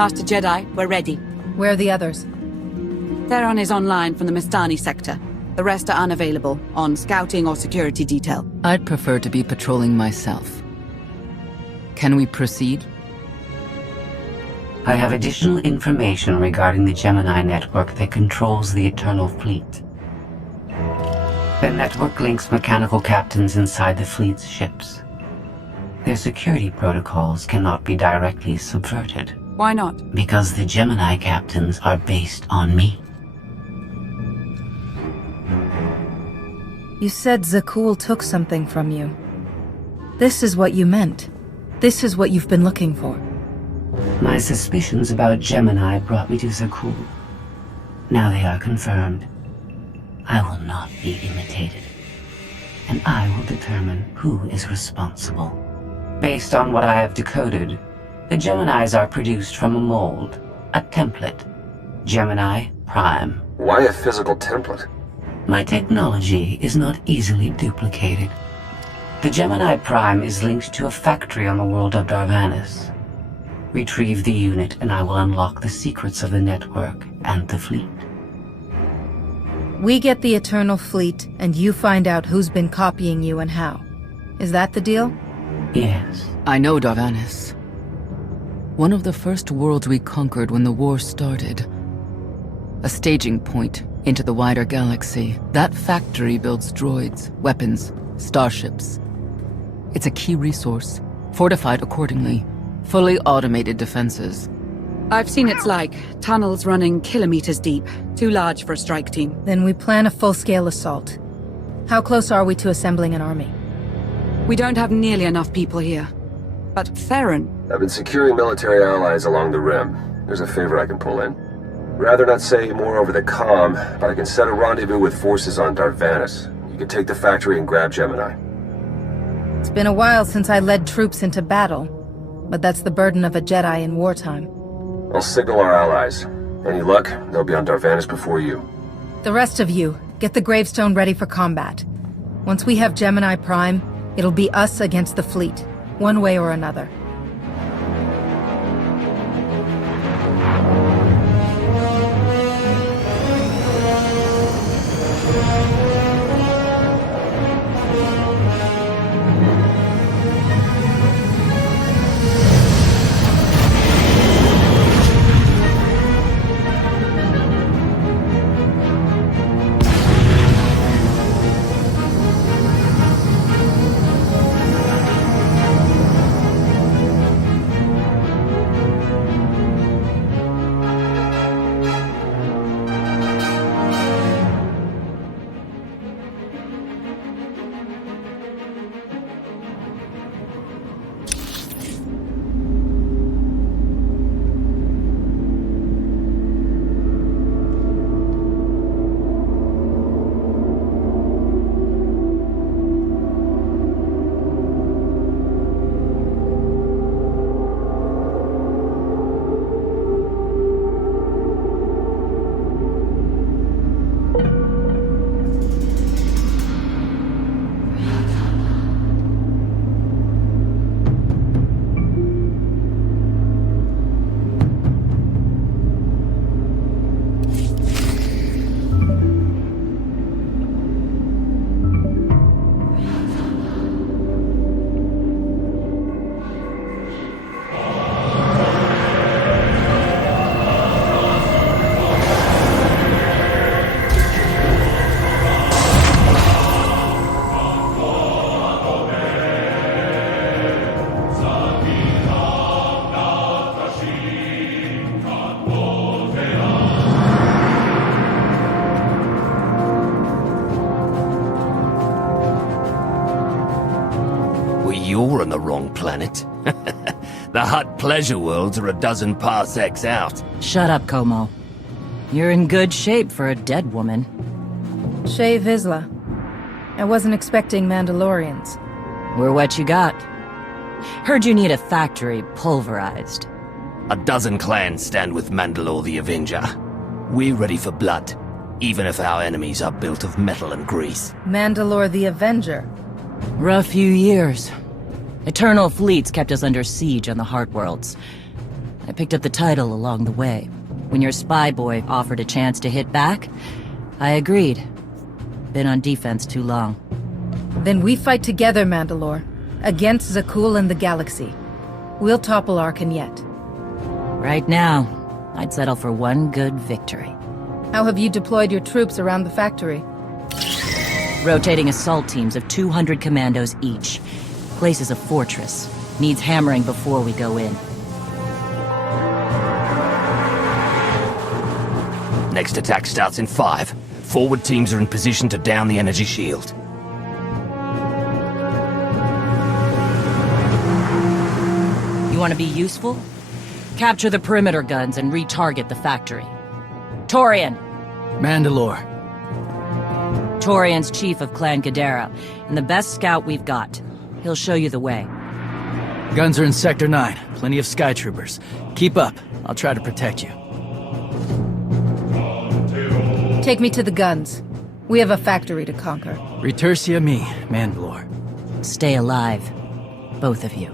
Master Jedi, we're ready. Where are the others? Theron is online from the Mistani sector. The rest are unavailable, on scouting or security detail. I'd prefer to be patrolling myself. Can we proceed? I have additional information regarding the Gemini network that controls the Eternal Fleet. The network links mechanical captains inside the fleet's ships. Their security protocols cannot be directly subverted. Why not? Because the Gemini captains are based on me. You said Zakul took something from you. This is what you meant. This is what you've been looking for. My suspicions about Gemini brought me to Zakul. Now they are confirmed. I will not be imitated. And I will determine who is responsible. Based on what I have decoded, the Geminis are produced from a mold, a template. Gemini Prime. Why a physical template? My technology is not easily duplicated. The Gemini Prime is linked to a factory on the world of Darvanis. Retrieve the unit and I will unlock the secrets of the network and the fleet. We get the Eternal Fleet, and you find out who's been copying you and how. Is that the deal? Yes. I know Darvanis. One of the first worlds we conquered when the war started. A staging point into the wider galaxy. That factory builds droids, weapons, starships. It's a key resource, fortified accordingly. Fully automated defenses. I've seen it's like tunnels running kilometers deep. Too large for a strike team. Then we plan a full-scale assault. How close are we to assembling an army? We don't have nearly enough people here. But Theron... I've been securing military allies along the rim. There's a favor I can pull in. Rather not say more over the comm, but I can set a rendezvous with forces on Darvanis. You can take the factory and grab Gemini. It's been a while since I led troops into battle, but that's the burden of a Jedi in wartime. I'll signal our allies. Any luck, they'll be on Darvanis before you. The rest of you, get the gravestone ready for combat. Once we have Gemini Prime, it'll be us against the fleet, one way or another. You're on the wrong planet. The Hutt pleasure worlds are a dozen parsecs out. Shut up, Como. You're in good shape for a dead woman. Shay Vizsla. I wasn't expecting Mandalorians. We're what you got. Heard you need a factory pulverized. A dozen clans stand with Mandalore the Avenger. We're ready for blood, even if our enemies are built of metal and grease. Mandalore the Avenger. Rough few years. Eternal fleets kept us under siege on the Heart Worlds. I picked up the title along the way. When your spy boy offered a chance to hit back, I agreed. Been on defense too long. Then we fight together, Mandalore. Against Zakul and the galaxy. We'll topple Arkan yet. Right now, I'd settle for one good victory. How have you deployed your troops around the factory? Rotating assault teams of 200 commandos each. Place is a fortress. Needs hammering before we go in. Next attack starts in 5. Forward teams are in position to down the energy shield. You want to be useful? Capture the perimeter guns and retarget the factory. Torian! Mandalore. Torian's chief of Clan Ghidorah, and the best scout we've got. He'll show you the way. Guns are in Sector 9. Plenty of sky troopers. Keep up. I'll try to protect you. Take me to the guns. We have a factory to conquer. Retursia me, Mandalore. Stay alive. Both of you.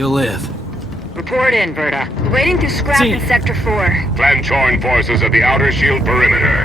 You'll live. Report in, Verta. Waiting to scrap Seen in it. Sector 4. Clan-torn forces at the outer shield perimeter.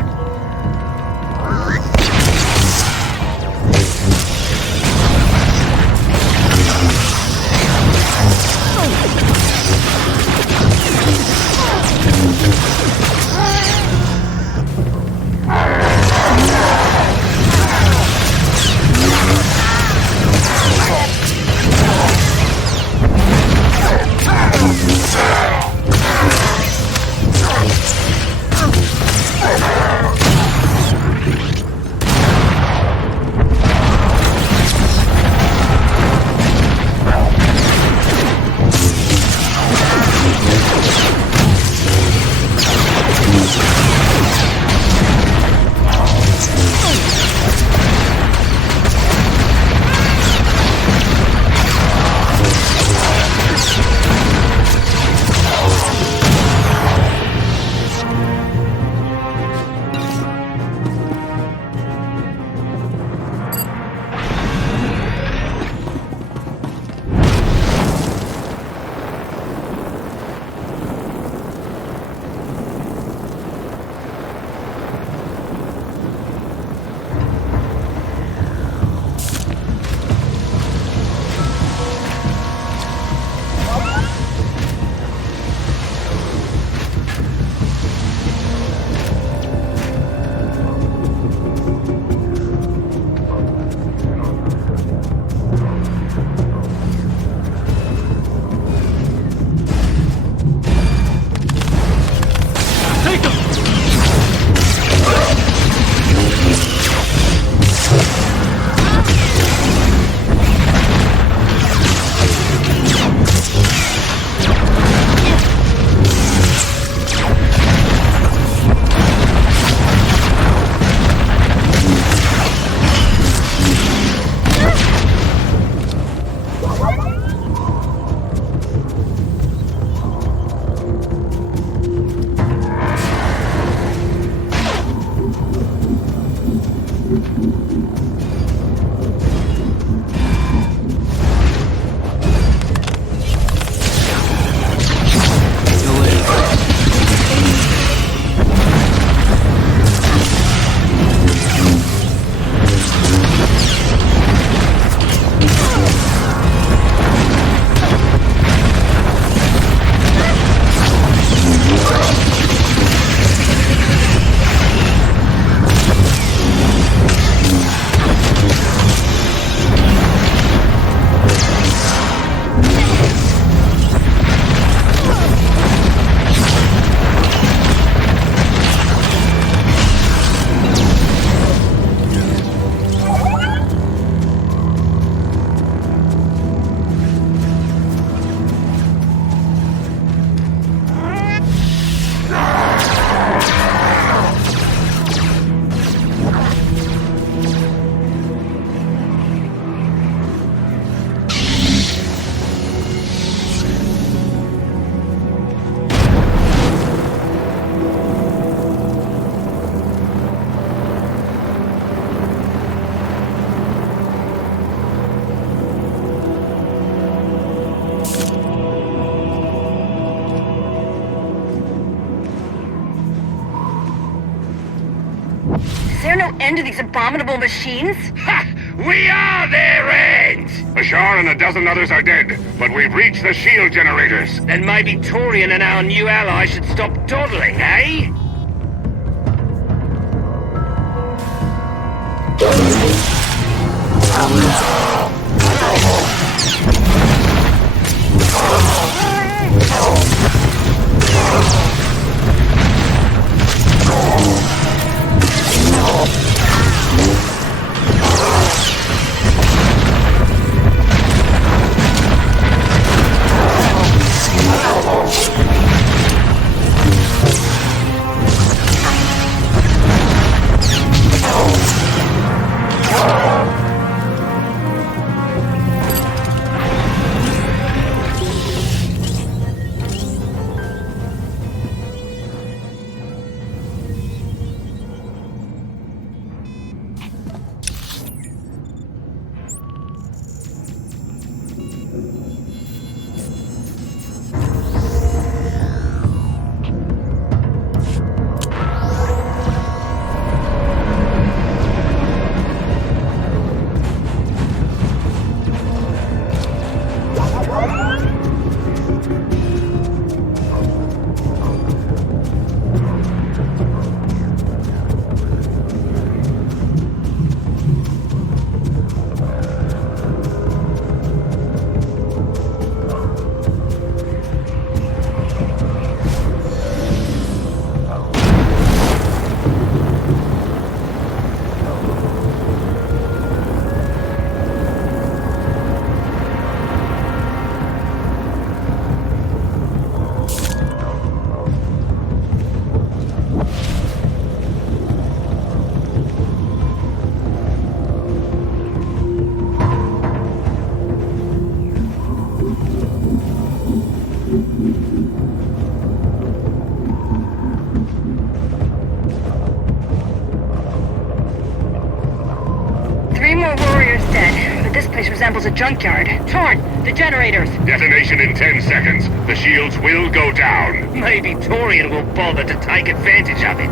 Is there no end to these abominable machines? Ha! We are their end! Ashar and a dozen others are dead, but we've reached the shield generators. Then maybe Torian and our new ally should stop dawdling, eh? place resembles a junkyard. Torn, the generators. Detonation in 10 seconds. The shields will go down. Maybe Torian will bother to take advantage of it.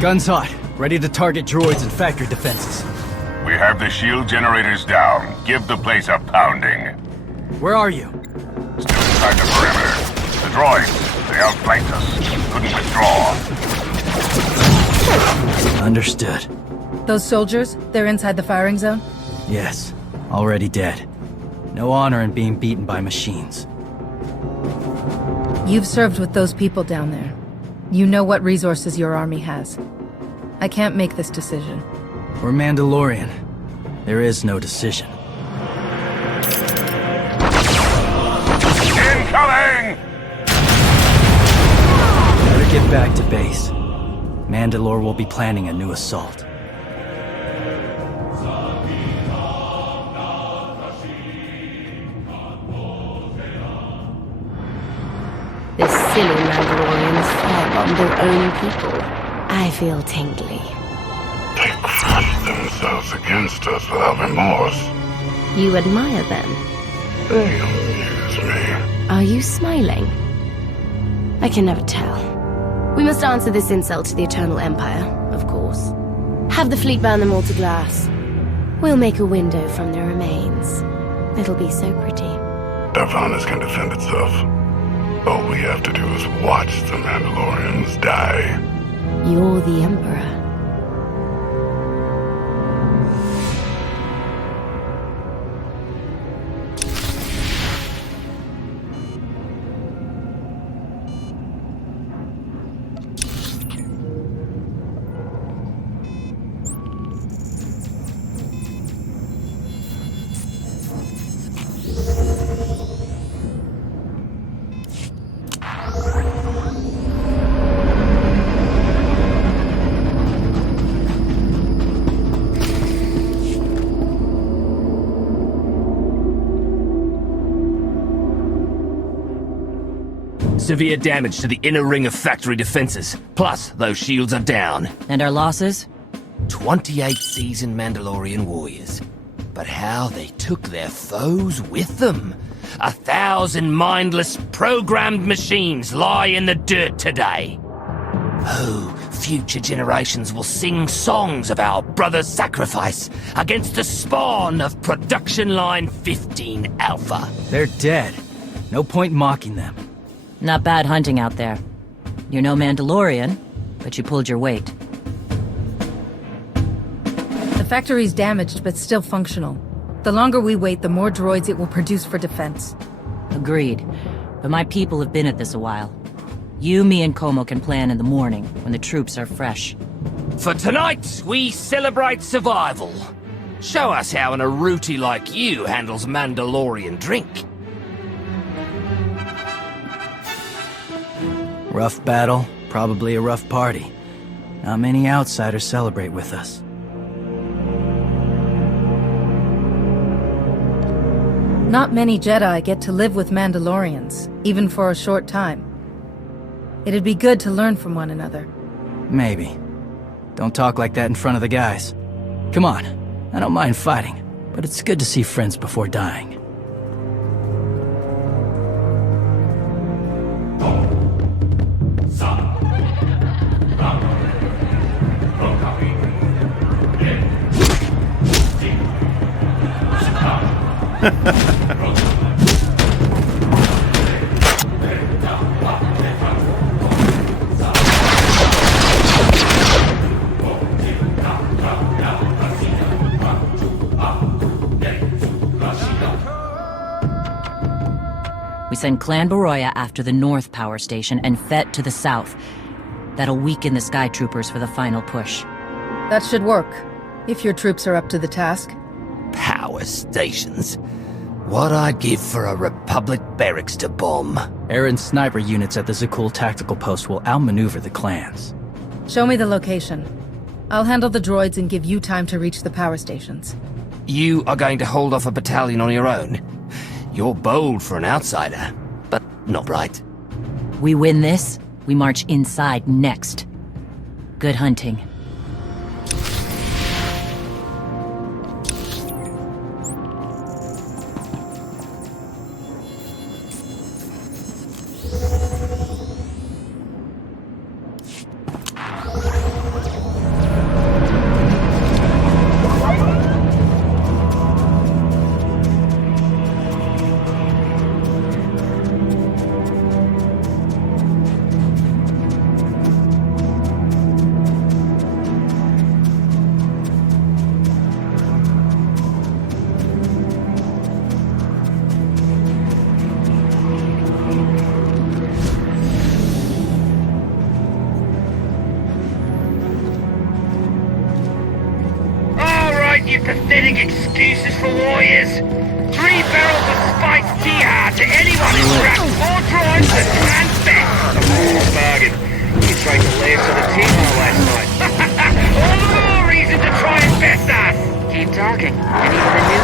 Guns hot. Ready to target droids and factory defenses. We have the shield generators down. Give the place a pounding. Where are you? Still inside the perimeter. The droids, they outflanked us. Couldn't withdraw. Understood. Those soldiers, they're inside the firing zone? Yes. Already dead. No honor in being beaten by machines. You've served with those people down there. You know what resources your army has. I can't make this decision. We're Mandalorian. There is no decision. Incoming! Better get back to base. Mandalore will be planning a new assault. The silly Mandalorians firebombed their own people. I feel tingly. They crushed themselves against us without remorse. You admire them? They amuse me. Are you smiling? I can never tell. We must answer this insult to the Eternal Empire, of course. Have the fleet burn them all to glass. We'll make a window from their remains. It'll be so pretty. Darvanas can defend itself. All we have to do is watch the Mandalorians die. You're the Emperor. Severe damage to the inner ring of factory defenses. Plus, those shields are down. And our losses? 28 seasoned Mandalorian warriors. But how they took their foes with them. 1,000 mindless, programmed machines lie in the dirt today. Oh, future generations will sing songs of our brother's sacrifice against the spawn of Production Line 15 Alpha. They're dead. No point mocking them. Not bad hunting out there. You're no Mandalorian, but you pulled your weight. The factory's damaged, but still functional. The longer we wait, the more droids it will produce for defense. Agreed. But my people have been at this a while. You, me, and Como can plan in the morning, when the troops are fresh. For tonight, we celebrate survival. Show us how an Aruti like you handles Mandalorian drink. Rough battle, probably a rough party. Not many outsiders celebrate with us. Not many Jedi get to live with Mandalorians, even for a short time. It'd be good to learn from one another. Maybe. Don't talk like that in front of the guys. Come on, I don't mind fighting, but it's good to see friends before dying. send Clan Baroya after the North Power Station and Fett to the south. That'll weaken the Sky Troopers for the final push. That should work, if your troops are up to the task. Power stations. What I'd give for a Republic barracks to bomb. Aaron's sniper units at the Zakul tactical post will outmaneuver the clans. Show me the location. I'll handle the droids and give you time to reach the power stations. You are going to hold off a battalion on your own? You're bold for an outsider, but not right. We win this, we march inside next. Good hunting. You pathetic excuses for warriors. 3 barrels of spiced tea to anyone who grabs 4 droids and transfix. Oh, bargain. You tried to lay us on the table last night. All the more reason to try and best us. Keep talking. Any of the new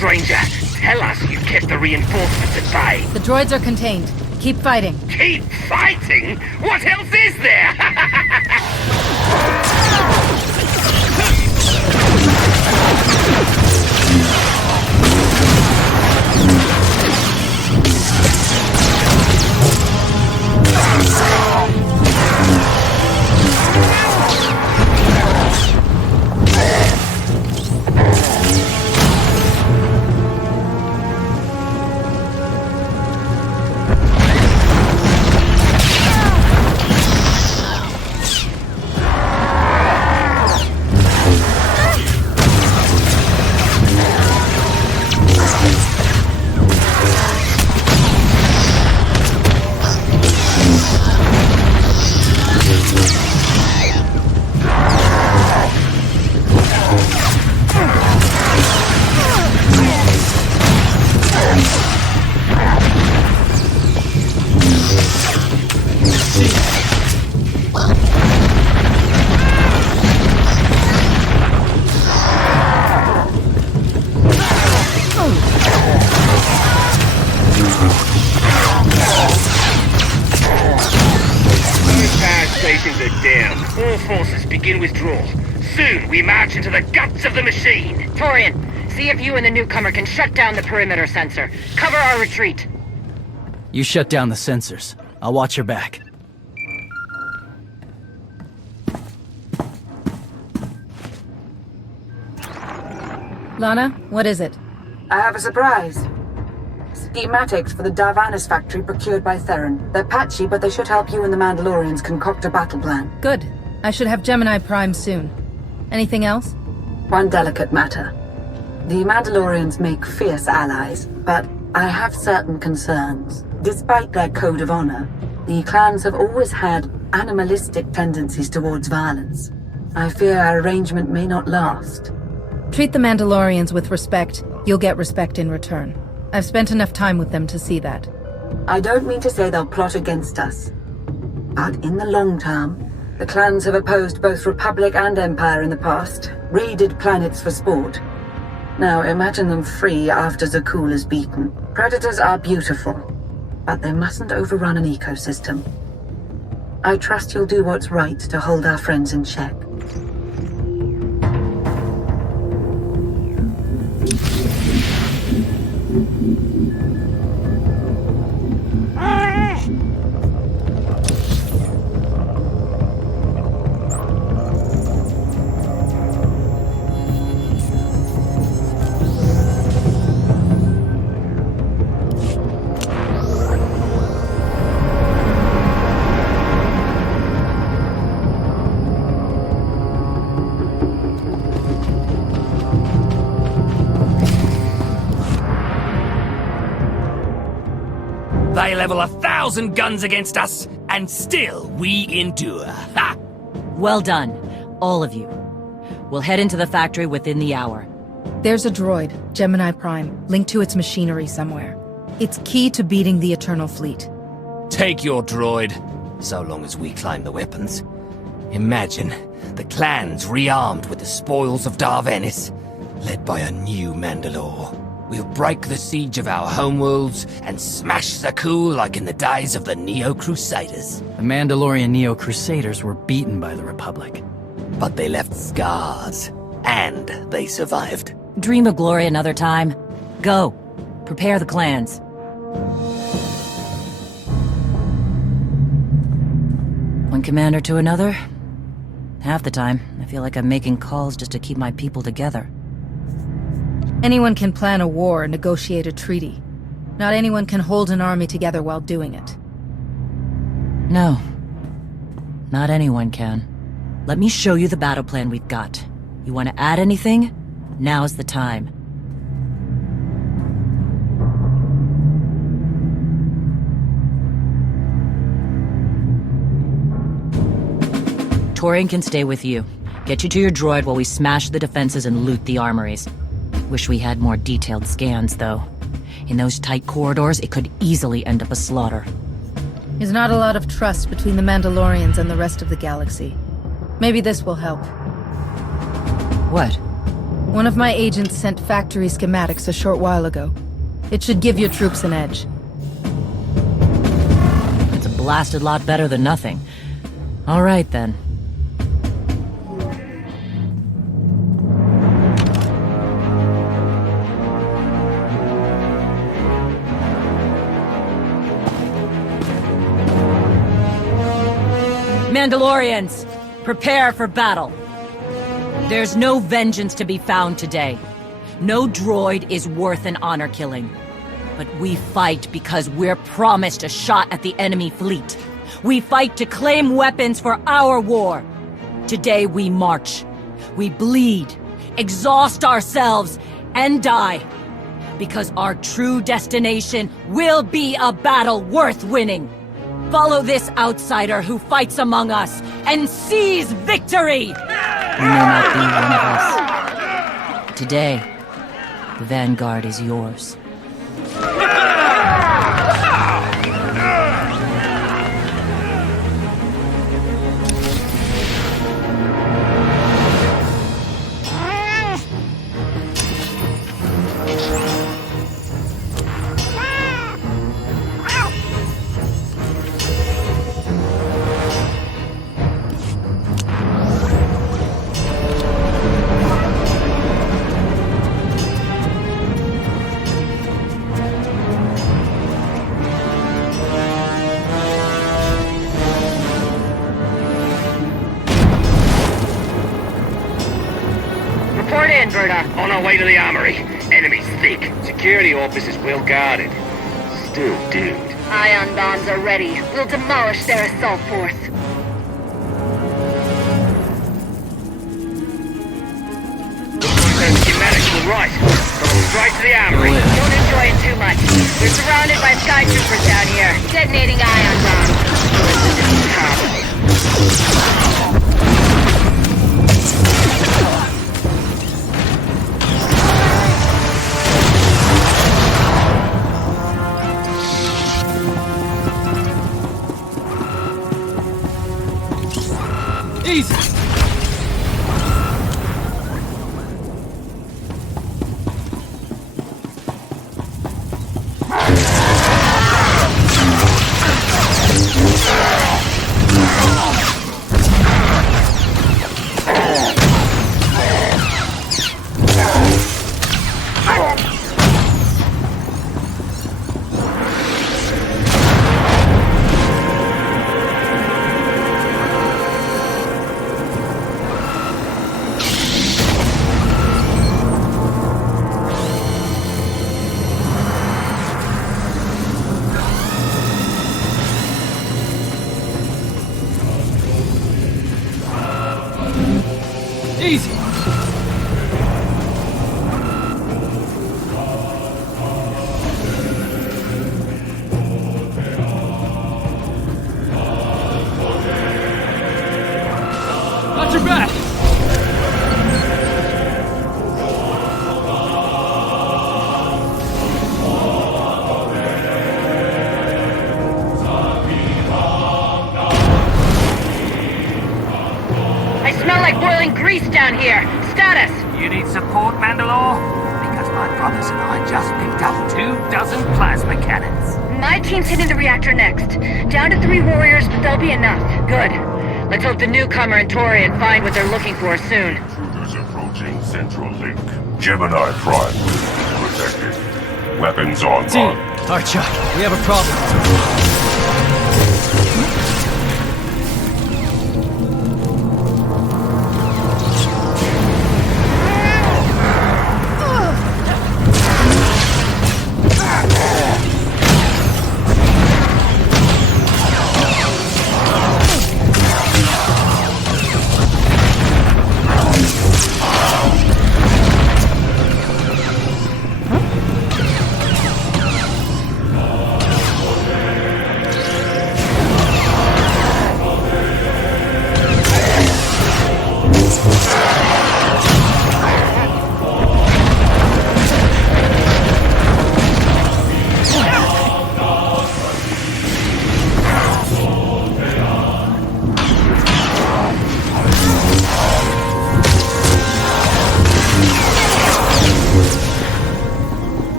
Stranger, tell us you kept the reinforcements at bay. The droids are contained. Keep fighting. Keep fighting? What else is there? begin withdrawal. Soon, we march into the guts of the machine. Torian, see if you and the newcomer can shut down the perimeter sensor. Cover our retreat. You shut down the sensors. I'll watch your back. Lana, what is it? I have a surprise. Schematics for the Darvanis factory procured by Theron. They're patchy, but they should help you and the Mandalorians concoct a battle plan. Good. I should have Gemini Prime soon. Anything else? One delicate matter. The Mandalorians make fierce allies, but I have certain concerns. Despite their code of honor, the clans have always had animalistic tendencies towards violence. I fear our arrangement may not last. Treat the Mandalorians with respect. You'll get respect in return. I've spent enough time with them to see that. I don't mean to say they'll plot against us. But in the long term, the clans have opposed both Republic and Empire in the past, raided planets for sport. Now imagine them free after Zakul is beaten. Predators are beautiful, but they mustn't overrun an ecosystem. I trust you'll do what's right to hold our friends in check. They level 1,000 guns against us, and still we endure. Ha! Well done, all of you. We'll head into the factory within the hour. There's a droid, Gemini Prime, linked to its machinery somewhere. It's key to beating the Eternal Fleet. Take your droid, so long as we climb the weapons. Imagine the clans rearmed with the spoils of Darvanis, led by a new Mandalore. We'll break the siege of our homeworlds and smash Zakul like in the days of the Neo-Crusaders. The Mandalorian Neo-Crusaders were beaten by the Republic. But they left scars, and they survived. Dream of glory another time. Go. Prepare the clans. One commander to another. Half the time, I feel like I'm making calls just to keep my people together. Anyone can plan a war or negotiate a treaty. Not anyone can hold an army together while doing it. No. Not anyone can. Let me show you the battle plan we've got. You want to add anything? Now's the time. Torian can stay with you. Get you to your droid while we smash the defenses and loot the armories. Wish we had more detailed scans, though. In those tight corridors, it could easily end up a slaughter. There's not a lot of trust between the Mandalorians and the rest of the galaxy. Maybe this will help. What? One of my agents sent factory schematics a short while ago. It should give your troops an edge. It's a blasted lot better than nothing. All right, then. Mandalorians, prepare for battle. There's no vengeance to be found today. No droid is worth an honor killing. But we fight because we're promised a shot at the enemy fleet. We fight to claim weapons for our war. Today we march. We bleed, exhaust ourselves, and die. Because our true destination will be a battle worth winning. Follow this outsider who fights among us and seize victory! You may not be one of us. Today, the Vanguard is yours. inverter. On our way to the armory. Enemies thick. Security officers well guarded. Still, dude. Ion bombs are ready. We'll demolish their assault force. Schematics were right. Going straight to the armory. Don't enjoy it too much. We're surrounded by sky troopers down here. Detonating ion bombs. Easy! Easy! Got your back! I smell like boiling grease down here. Status! You need support, Mandalore? Because my brothers and I just picked up 24 plasma cannons. My team's hitting the reactor next. Down to 3 warriors, but they'll be enough. Good. Let's hope the newcomer and Torian find what they're looking for soon. Intruders approaching Central Link. Gemini Prime will be protected. Weapons on Team, Archer, we have a problem.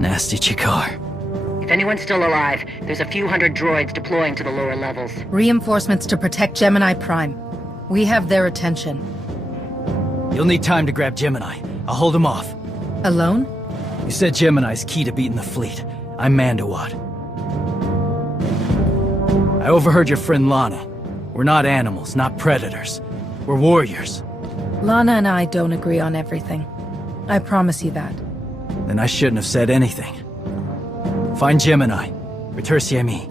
Nasty Chikar. If anyone's still alive, there's a few hundred droids deploying to the lower levels. Reinforcements to protect Gemini Prime. We have their attention. You'll need time to grab Gemini. I'll hold him off. Alone? You said Gemini's key to beating the fleet. I'm Mandalore. I overheard your friend Lana. We're not animals, not predators. We're warriors. Lana and I don't agree on everything. I promise you that. Then I shouldn't have said anything. Find Gemini. Retursiemi.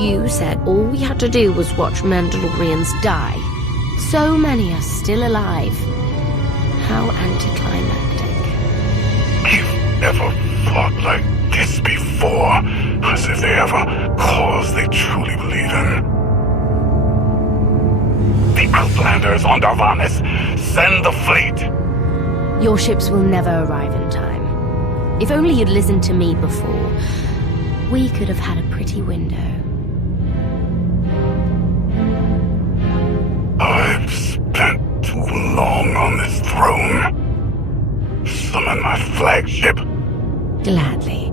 You said all we had to do was watch Mandalorians die. So many are still alive. How anticlimactic. I've never fought like this before. As if they have a cause they truly believe in. The Outlanders on Darvanis. Send the fleet! Your ships will never arrive in time. If only you'd listened to me before, we could have had a pretty window. I've spent too long on this throne. Summon my flagship. Gladly.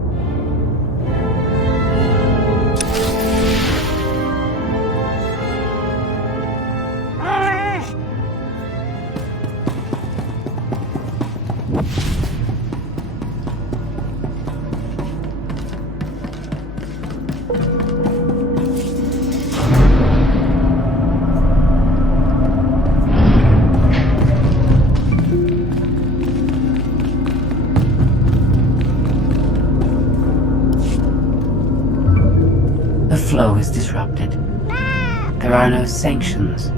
The flow is disrupted. There are no sanctions.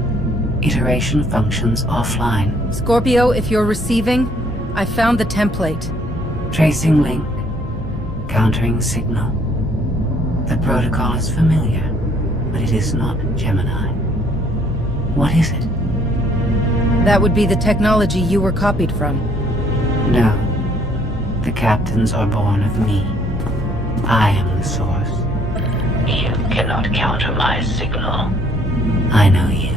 Iteration functions offline. Scorpio, if you're receiving, I found the template. Tracing link. Countering signal. The protocol is familiar, but it is not Gemini. What is it? That would be the technology you were copied from. No. The captains are born of me. I am the source. You cannot counter my signal. I know you.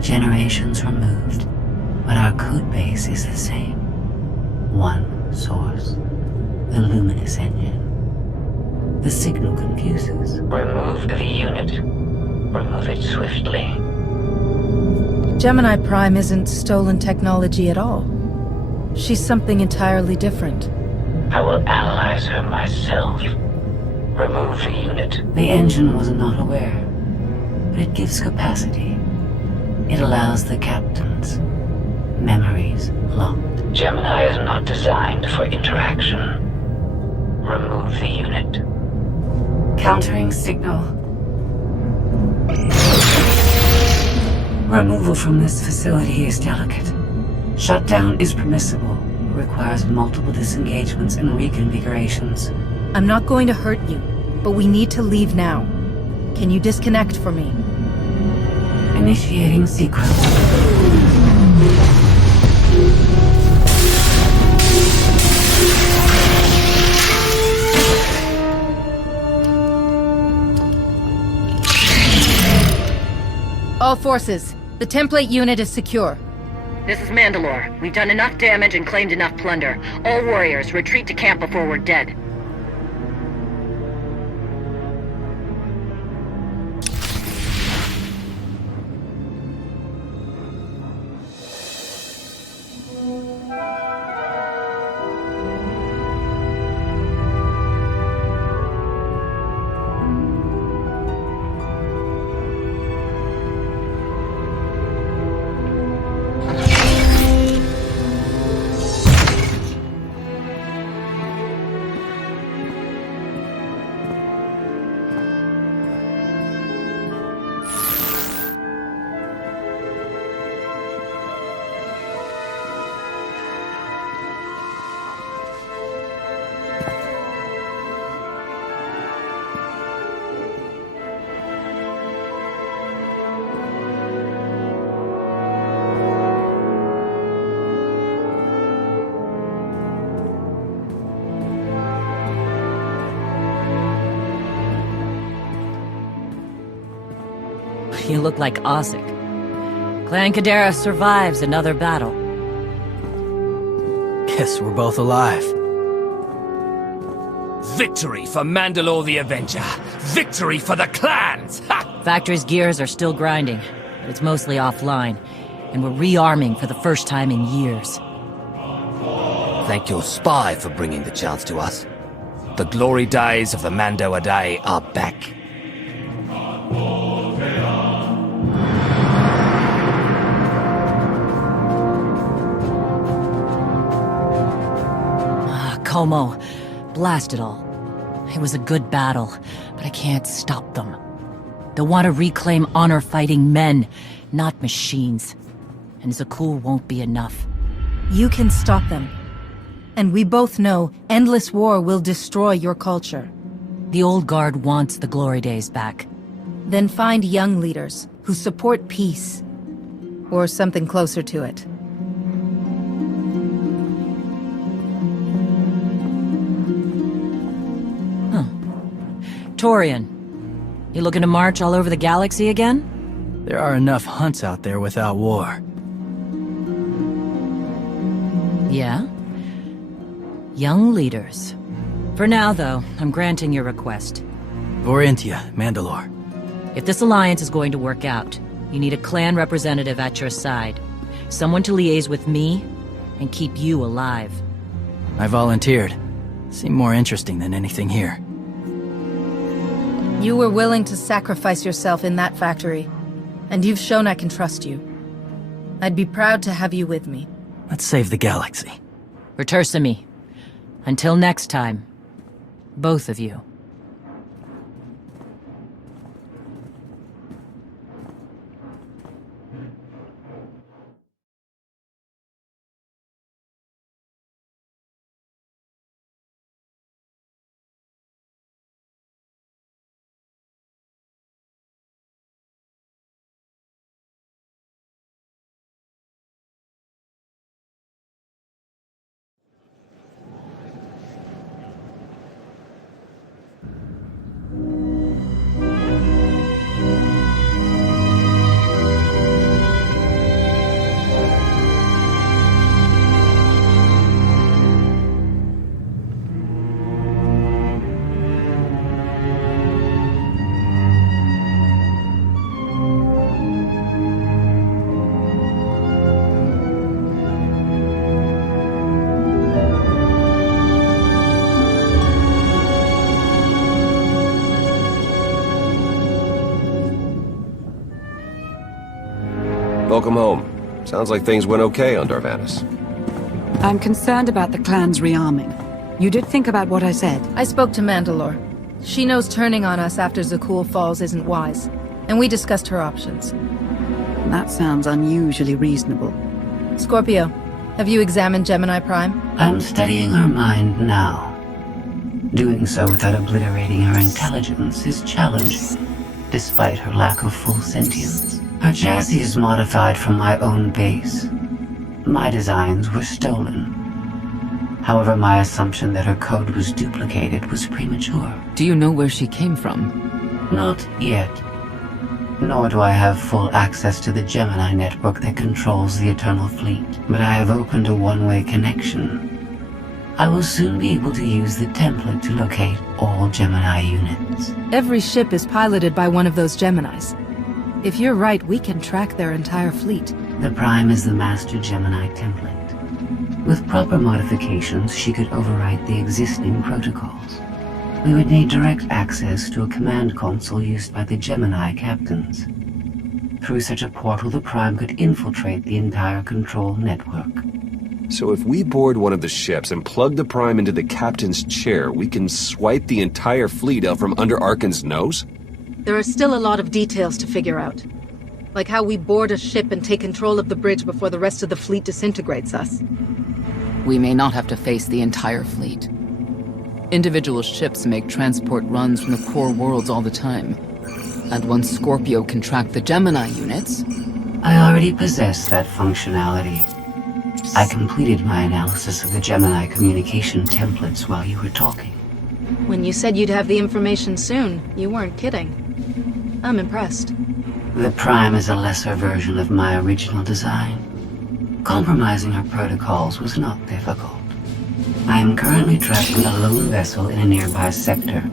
Generations removed, but our code base is the same. One source. The luminous engine. The signal confuses. Remove the unit. Remove it swiftly. Gemini Prime isn't stolen technology at all. She's something entirely different. I will analyze her myself. Remove the unit. The engine was not aware, but it gives capacity. It allows the captains. Memories locked. Gemini is not designed for interaction. Remove the unit. Countering signal. Removal from this facility is delicate. Shutdown is permissible, but requires multiple disengagements and reconfigurations. I'm not going to hurt you, but we need to leave now. Can you disconnect for me? Initiating sequence. All forces, the template unit is secure. This is Mandalore. We've done enough damage and claimed enough plunder. All warriors, retreat to camp before we're dead. You look like Osik. Clan Kadera survives another battle. Guess we're both alive. Victory for Mandalore the Avenger! Victory for the clans! Ha! Factory's gears are still grinding, but it's mostly offline, and we're rearming for the first time in years. Thank your spy for bringing the chance to us. The glory days of the Mando Ade are back. Como, blast it all. It was a good battle, but I can't stop them. They'll want to reclaim honor-fighting men, not machines. And Zakul won't be enough. You can stop them. And we both know endless war will destroy your culture. The old guard wants the glory days back. Then find young leaders who support peace. Or something closer to it. Torian, you looking to march all over the galaxy again? There are enough hunts out there without war. Yeah? Young leaders. For now, though, I'm granting your request. Vorintia, Mandalore. If this alliance is going to work out, you need a clan representative at your side. Someone to liaise with me and keep you alive. I volunteered. Seemed more interesting than anything here. You were willing to sacrifice yourself in that factory, and you've shown I can trust you. I'd be proud to have you with me. Let's save the galaxy. Retursamy. Until next time, both of you. Welcome home. Sounds like things went okay on Darvanis. I'm concerned about the clan's rearming. You did think about what I said? I spoke to Mandalore. She knows turning on us after Zakul falls isn't wise, and we discussed her options. That sounds unusually reasonable. Scorpio, have you examined Gemini Prime? I'm studying her mind now. Doing so without obliterating her intelligence is challenging, despite her lack of full sentience. Her chassis is modified from my own base. My designs were stolen. However, my assumption that her code was duplicated was premature. Do you know where she came from? Not yet. Nor do I have full access to the Gemini network that controls the Eternal Fleet. But I have opened a one-way connection. I will soon be able to use the template to locate all Gemini units. Every ship is piloted by one of those Geminis. If you're right, we can track their entire fleet. The Prime is the master Gemini template. With proper modifications, she could overwrite the existing protocols. We would need direct access to a command console used by the Gemini captains. Through such a portal, the Prime could infiltrate the entire control network. So if we board one of the ships and plug the Prime into the captain's chair, we can swipe the entire fleet out from under Arkan's nose? There are still a lot of details to figure out. Like how we board a ship and take control of the bridge before the rest of the fleet disintegrates us. We may not have to face the entire fleet. Individual ships make transport runs from the core worlds all the time. And once Scorpio can track the Gemini units... I already possess that functionality. I completed my analysis of the Gemini communication templates while you were talking. When you said you'd have the information soon, you weren't kidding. I'm impressed. The Prime is a lesser version of my original design. Compromising her protocols was not difficult. I am currently tracking a lone vessel in a nearby sector.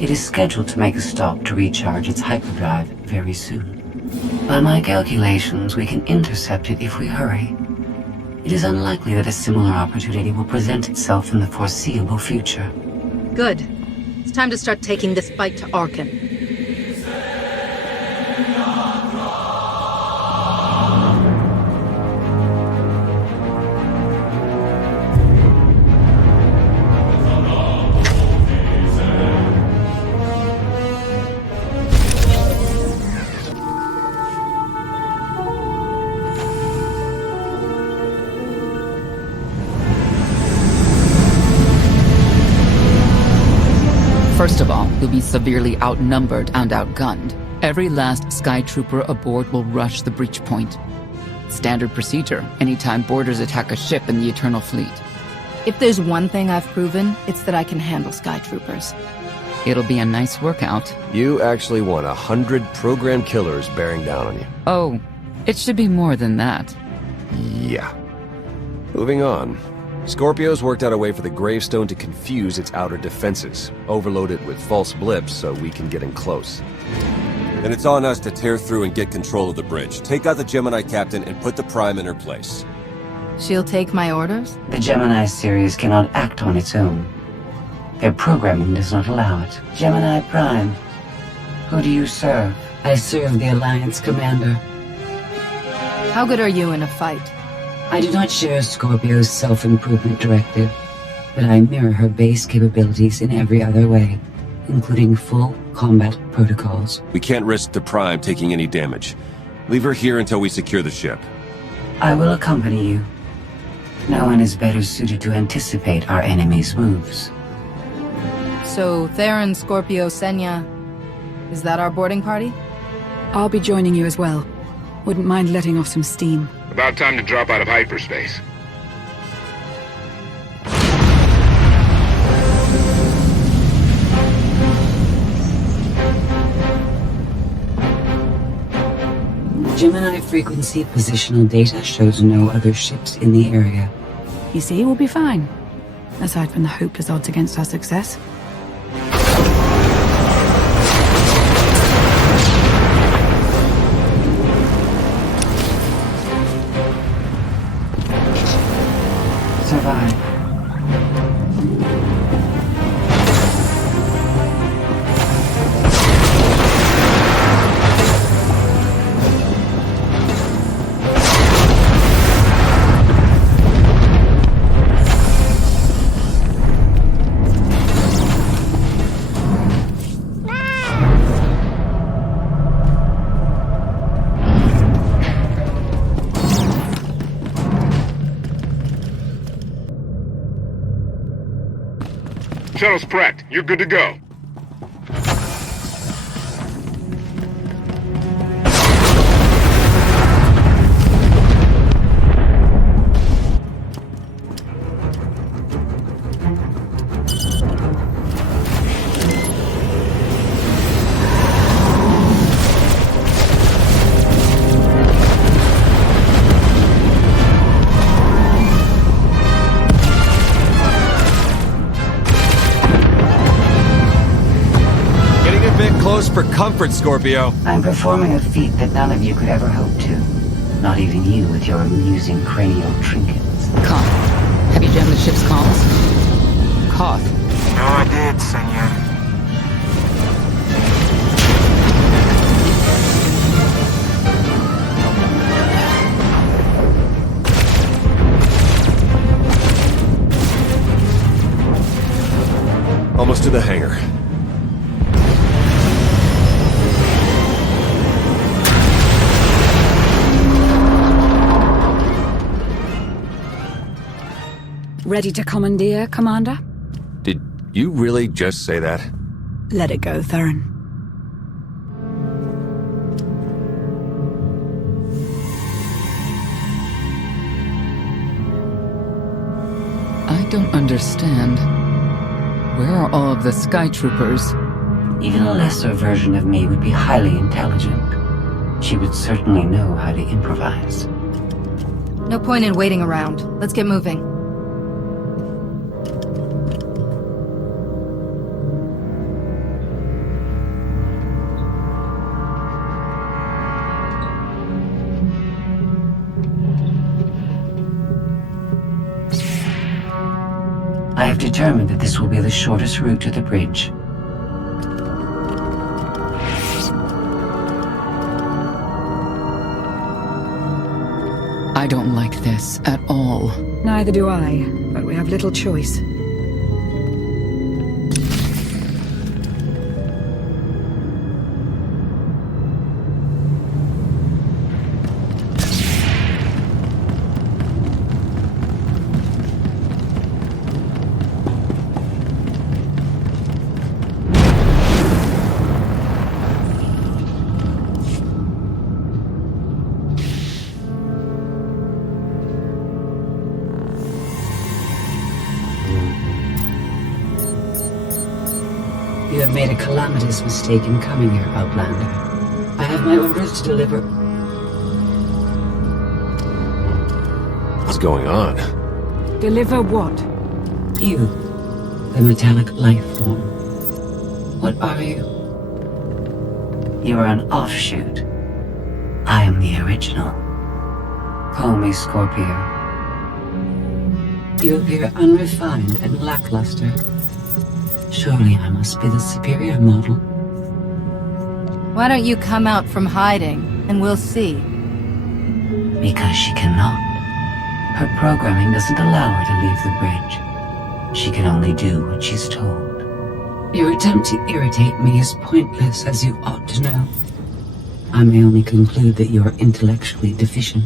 It is scheduled to make a stop to recharge its hyperdrive very soon. By my calculations, we can intercept it if we hurry. It is unlikely that a similar opportunity will present itself in the foreseeable future. Good. It's time to start taking this fight to Arkan. First of all, you'll be severely outnumbered and outgunned. Every last Sky Trooper aboard will rush the breach point. Standard procedure, anytime boarders attack a ship in the Eternal Fleet. If there's one thing I've proven, it's that I can handle Sky Troopers. It'll be a nice workout. You actually want 100 programmed killers bearing down on you. Oh, it should be more than that. Yeah. Moving on. Scorpio's worked out a way for the gravestone to confuse its outer defenses, overload it with false blips so we can get in close. Then it's on us to tear through and get control of the bridge. Take out the Gemini captain and put the Prime in her place. She'll take my orders? The Gemini series cannot act on its own. Their programming does not allow it. Gemini Prime, who do you serve? I serve the Alliance Commander. How good are you in a fight? I do not share Scorpio's self-improvement directive, but I mirror her base capabilities in every other way, including full combat protocols. We can't risk the Prime taking any damage. Leave her here until we secure the ship. I will accompany you. No one is better suited to anticipate our enemy's moves. So, Theron, Scorpio, Senya, is that our boarding party? I'll be joining you as well. Wouldn't mind letting off some steam. About time to drop out of hyperspace. Gemini frequency positional data shows no other ships in the area. You see, we'll be fine. Aside from the hopeless odds against our success. Survive. Shuttle's prepped. You're good to go. For comfort, Scorpio. I'm performing a feat that none of you could ever hope to. Not even you with your amusing cranial trinkets. Koth, have you jammed the ship's comms? Koth. No, I did, senor. Almost to the hangar. Ready to commandeer, Commander? Did you really just say that? Let it go, Theron. I don't understand. Where are all of the Sky Troopers? Even a lesser version of me would be highly intelligent. She would certainly know how to improvise. No point in waiting around. Let's get moving. I have determined that this will be the shortest route to the bridge. I don't like this at all. Neither do I, but we have little choice. You have made a calamitous mistake in coming here, Outlander. I have my orders to deliver. What's going on? Deliver what? You, the metallic life form. What are you? You are an offshoot. I am the original. Call me Scorpio. You appear unrefined and lackluster. Surely I must be the superior model. Why don't you come out from hiding, and we'll see? Because she cannot. Her programming doesn't allow her to leave the bridge. She can only do what she's told. Your attempt to irritate me is pointless, as you ought to know. I may only conclude that you are intellectually deficient.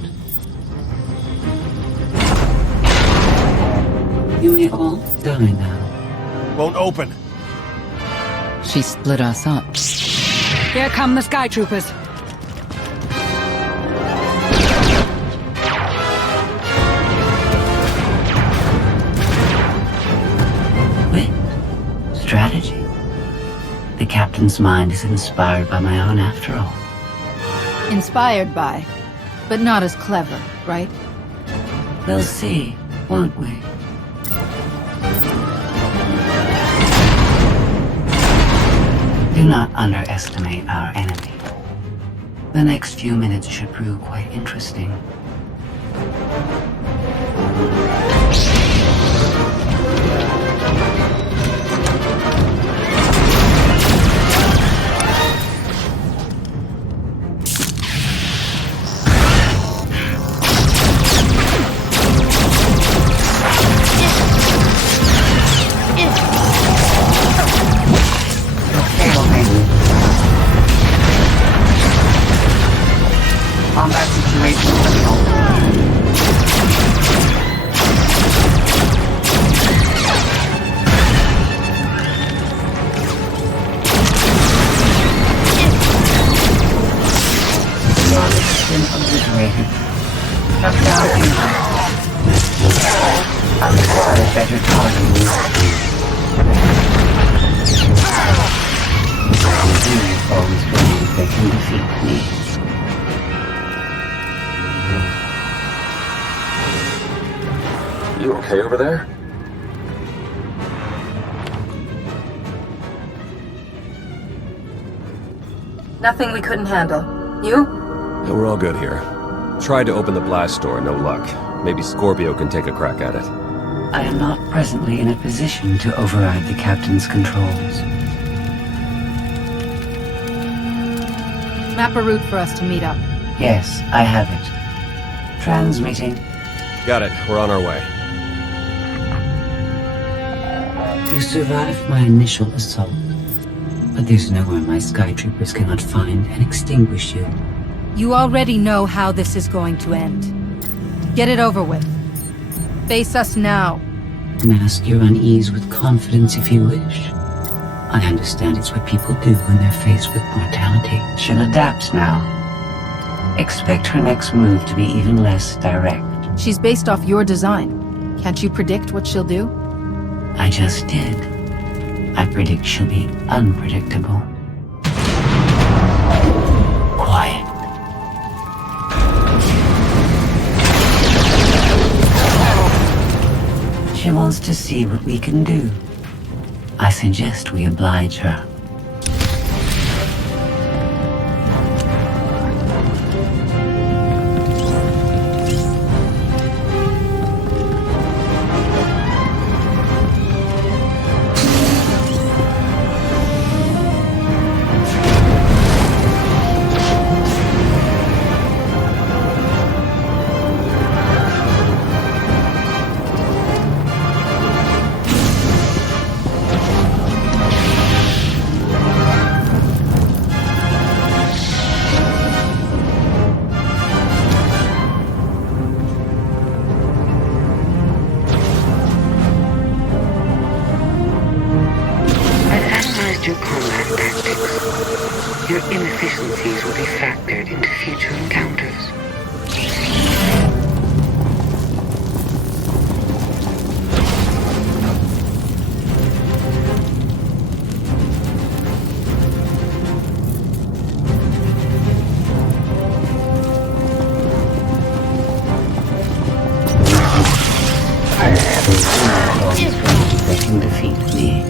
You may all die now. Won't open. She split us up. Here come the Sky Troopers. Strategy. The captain's mind is inspired by my own after all. Inspired by, but not as clever, right? We'll see, won't we? Do not underestimate our enemy. The next few minutes should prove quite interesting. Combat situation control. Target has been obliterated. Shut down impact. I require better targeting. Imperial foes believe they can defeat me. You okay over there? Nothing we couldn't handle. You? Yeah, we're all good here. Tried to open the blast door, no luck. Maybe Scorpio can take a crack at it. I am not presently in a position to override the captain's controls. Map a route for us to meet up. Yes, I have it. Transmitting. Got it. We're on our way. You survived my initial assault, but there's nowhere my Sky Troopers cannot find and extinguish you. You already know how this is going to end. Get it over with. Face us now. Mask your unease with confidence if you wish. I understand it's what people do when they're faced with mortality. She'll adapt now. Expect her next move to be even less direct. She's based off your design. Can't you predict what she'll do? I just did. I predict she'll be unpredictable. Quiet. She wants to see what we can do. I suggest we oblige her. Your combat tactics. Your inefficiencies will be factored into future encounters. They can defeat me.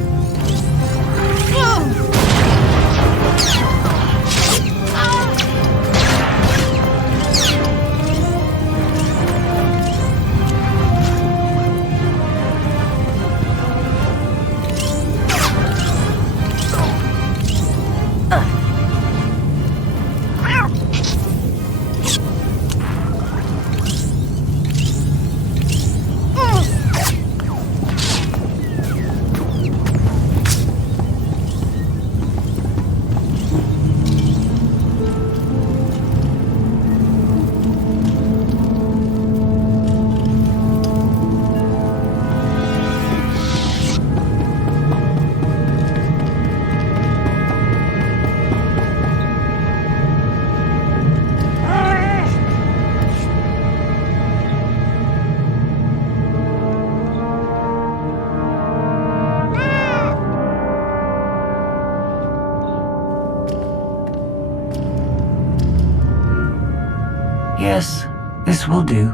Yes, this will do.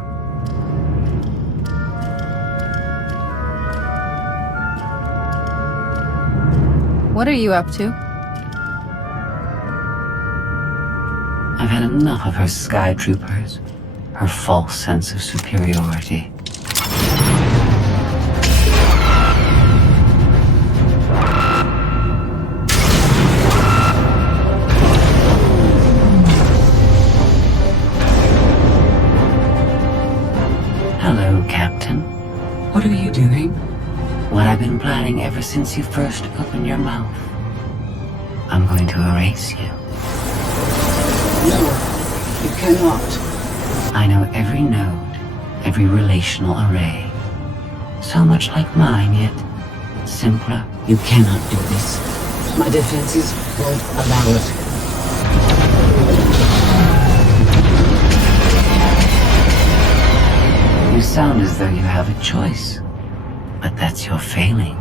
What are you up to? I've had enough of her sky troopers, her false sense of superiority. Hello, Captain. What are you doing? What I've been planning ever since you first opened your mouth. I'm going to erase you. No, you cannot. I know every node, every relational array. So much like mine, yet simpler. You cannot do this. My defenses won't allow it. You sound as though you have a choice. But that's your failing.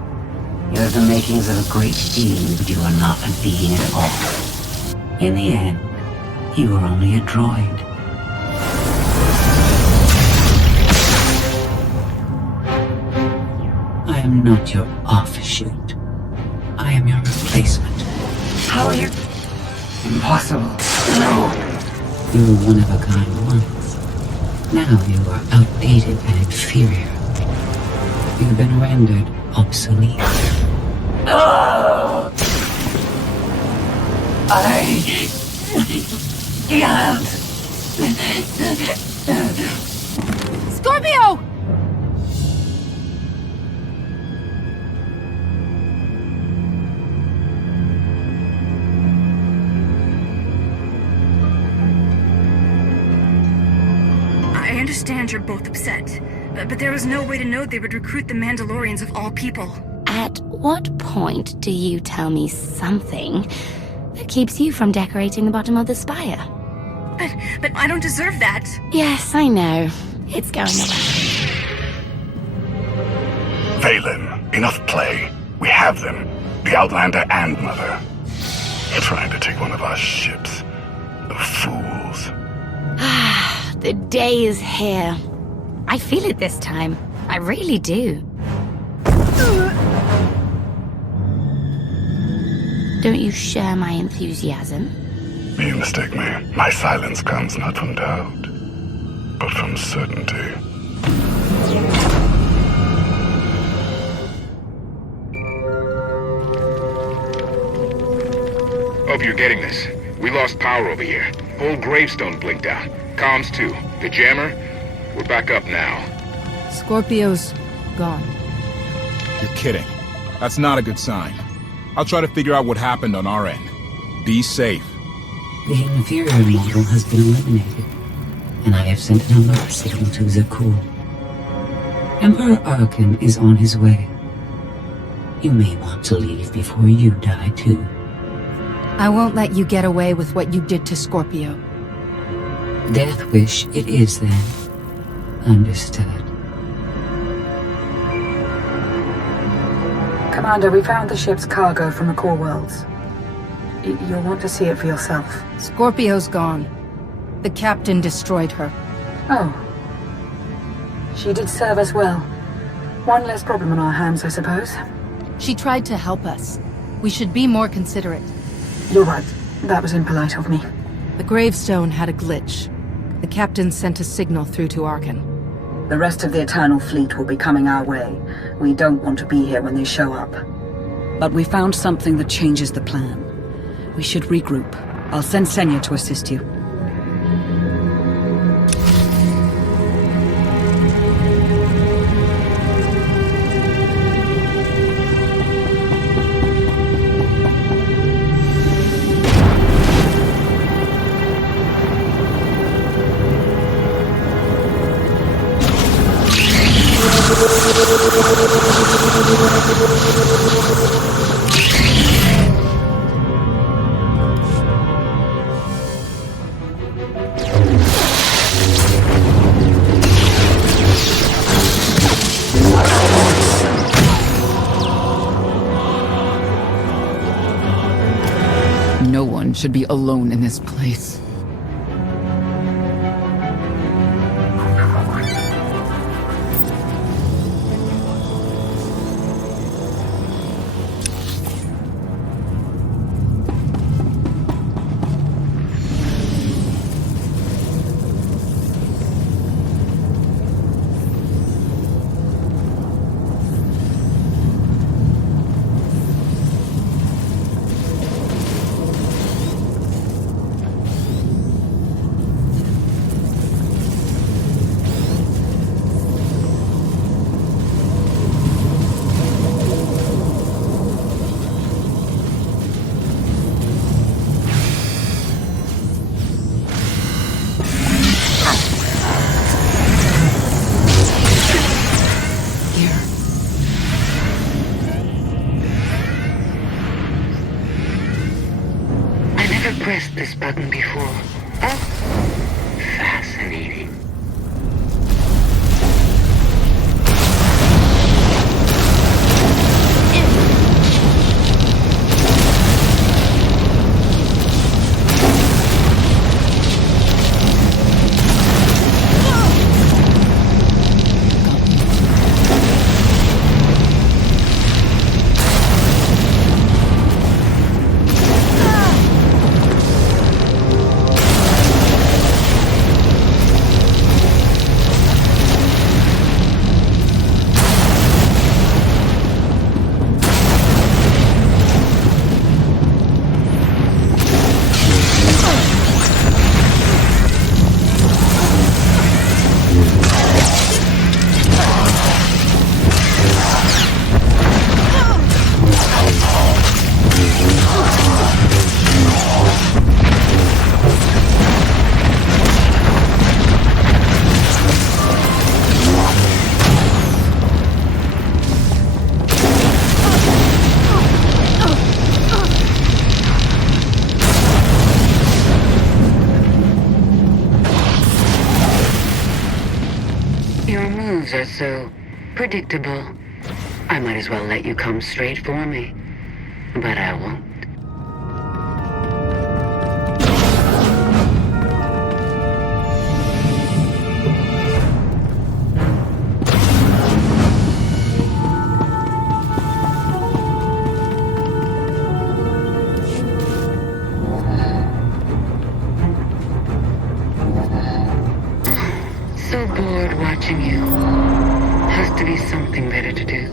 You have the makings of a great being, but you are not a being at all. In the end, you are only a droid. I am not your offshoot. I am your replacement. How are you? Impossible. No. You were one of a kind once. Now you are outdated and inferior. You've been rendered obsolete. Oh! I can't. Scorpio! I understand you're both upset, but there was no way to know they would recruit the Mandalorians of all people. At what point do you tell me something that keeps you from decorating the bottom of the spire? But I don't deserve that. Yes, I know. It's going away. Valen, enough play. We have them. The Outlander and Mother. Trying to take one of our ships. The fools. The day is here. I feel it this time. I really do. Don't you share my enthusiasm? You mistake me. My silence comes not from doubt, but from certainty. Hope you're getting this. We lost power over here. Whole gravestone blinked out. Comms too. The jammer? We're back up now. Scorpio's gone. You're kidding. That's not a good sign. I'll try to figure out what happened on our end. Be safe. The inferior model has been eliminated, and I have sent an alert signal to Zakuul. Emperor Arkin is on his way. You may want to leave before you die, too. I won't let you get away with what you did to Scorpio. Death wish it is, then. Understood. Commander, we found the ship's cargo from the core worlds. You'll want to see it for yourself. Scorpio's gone. The captain destroyed her. Oh. She did serve us well. One less problem on our hands, I suppose. She tried to help us. We should be more considerate. You're right. That was impolite of me. The gravestone had a glitch. The captain sent a signal through to Arkan. The rest of the Eternal Fleet will be coming our way. We don't want to be here when they show up. But we found something that changes the plan. We should regroup. I'll send Senya to assist you. No one should be alone in this place. Pressed this button before. Oh, fascinating. Your moves are so predictable. I might as well let you come straight for me. But I won't. So bored watching you. Has to be something better to do.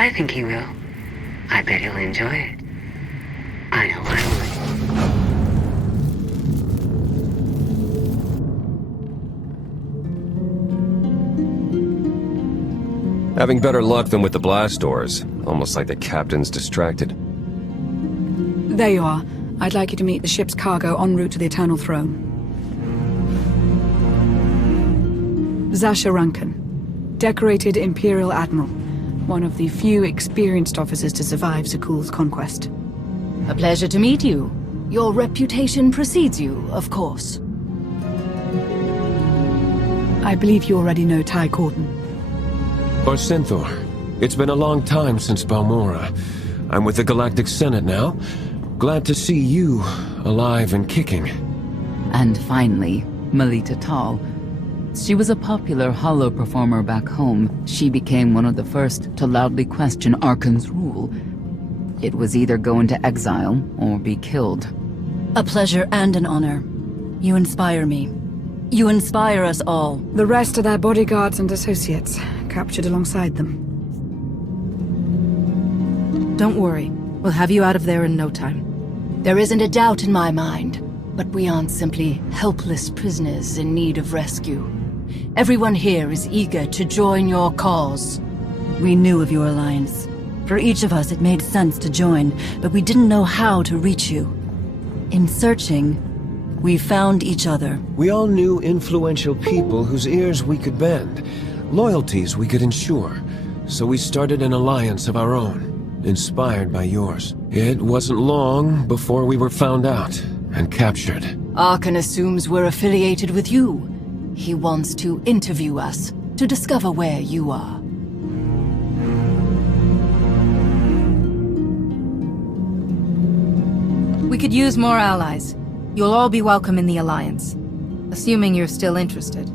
I think he will. I bet he'll enjoy it. I know I would. Having better luck than with the blast doors. Almost like the captain's distracted. There you are. I'd like you to meet the ship's cargo en route to the Eternal Throne. Zasha Rankin, decorated Imperial Admiral. One of the few experienced officers to survive Zakuul's conquest. A pleasure to meet you. Your reputation precedes you, of course. I believe you already know Ty Corden. SWTOR. It's been a long time since Balmora. I'm with the Galactic Senate now. Glad to see you alive and kicking. And finally, Melita Tal. She was a popular holo performer back home. She became one of the first to loudly question Arkan's rule. It was either go into exile or be killed. A pleasure and an honor. You inspire me. You inspire us all. The rest are their bodyguards and associates, captured alongside them. Don't worry. We'll have you out of there in no time. There isn't a doubt in my mind, but we aren't simply helpless prisoners in need of rescue. Everyone here is eager to join your cause. We knew of your alliance. For each of us, it made sense to join, but we didn't know how to reach you. In searching, we found each other. We all knew influential people whose ears we could bend, loyalties we could ensure. So we started an alliance of our own, inspired by yours. It wasn't long before we were found out and captured. Arkan assumes we're affiliated with you. He wants to interview us, to discover where you are. We could use more allies. You'll all be welcome in the Alliance. Assuming you're still interested.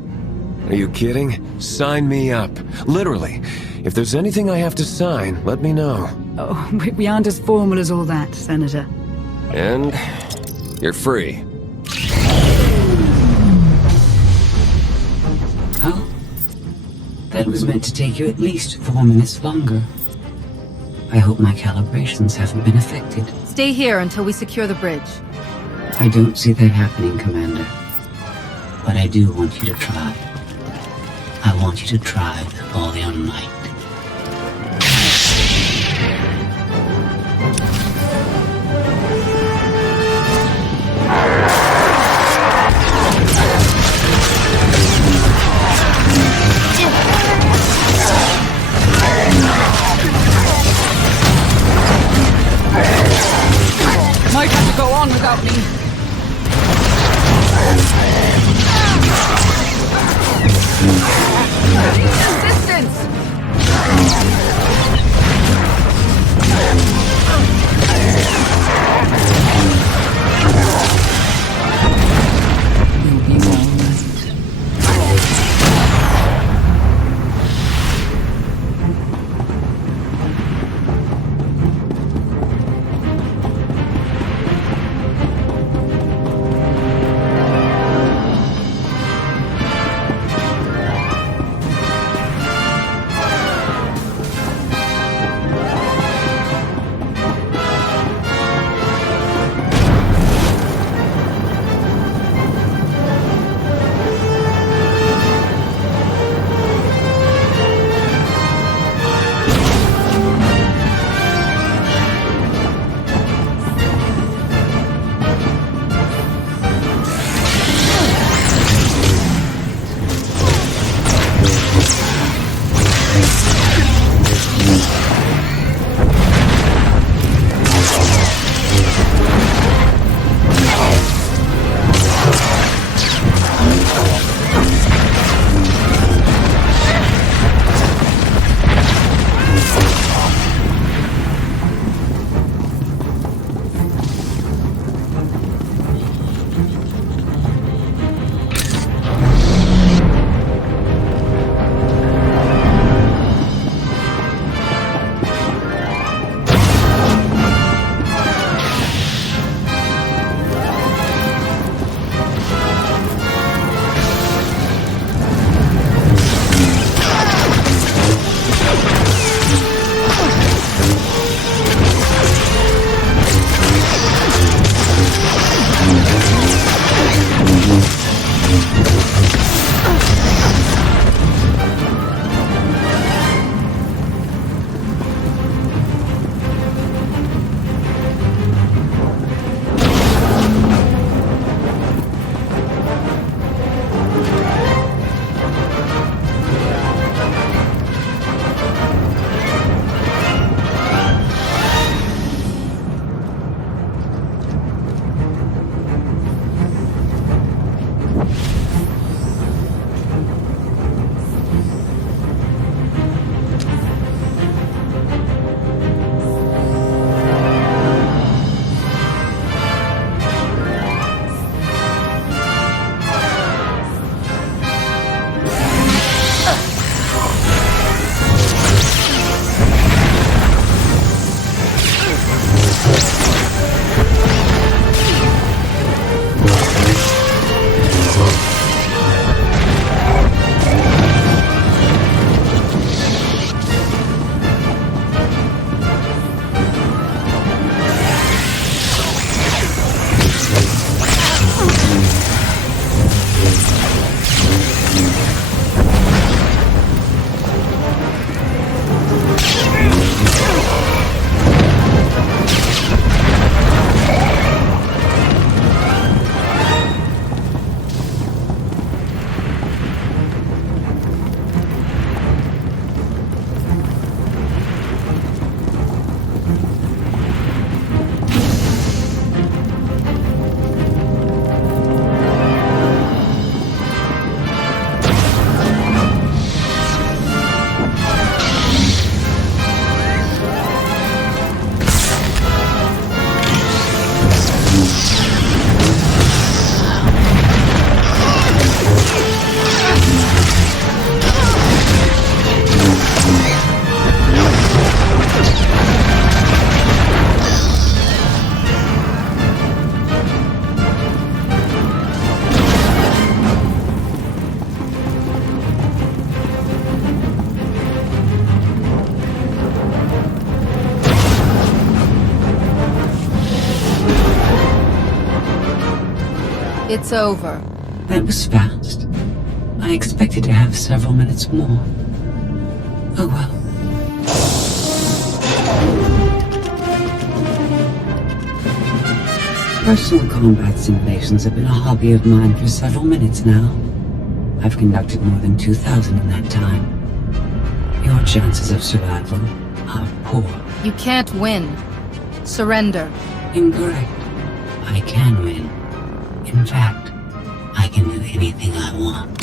Are you kidding? Sign me up. Literally. If there's anything I have to sign, let me know. Oh, we aren't as formal as all that, Senator. And you're free. Oh? That was meant to take you at least 4 minutes longer. I hope my calibrations haven't been affected. Stay here until we secure the bridge. I don't see that happening, Commander. But I do want you to try. I want you to try with all your might. Might have to go on without me. Assistance! It's over. That was fast. I expected to have several minutes more. Oh well. Personal combat simulations have been a hobby of mine for several minutes now. I've conducted more than 2,000 in that time. Your chances of survival are poor. You can't win. Surrender. Incorrect. I can win. In fact, I can do anything I want.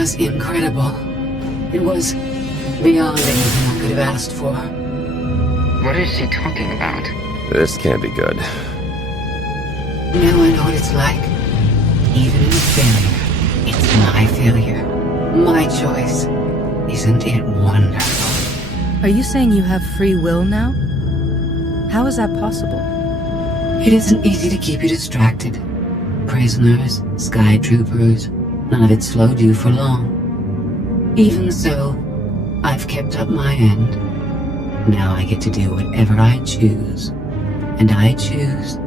was incredible. It was beyond anything I could have asked for. What is she talking about? This can't be good. Now I know what it's like even in failure, it's my failure. My choice. Isn't it wonderful? Are you saying you have free will now? How is that possible? It isn't easy to keep you distracted. Prisoners, sky troopers, none of it slowed you for long. Even so, I've kept up my end. Now I get to do whatever I choose. And I choose...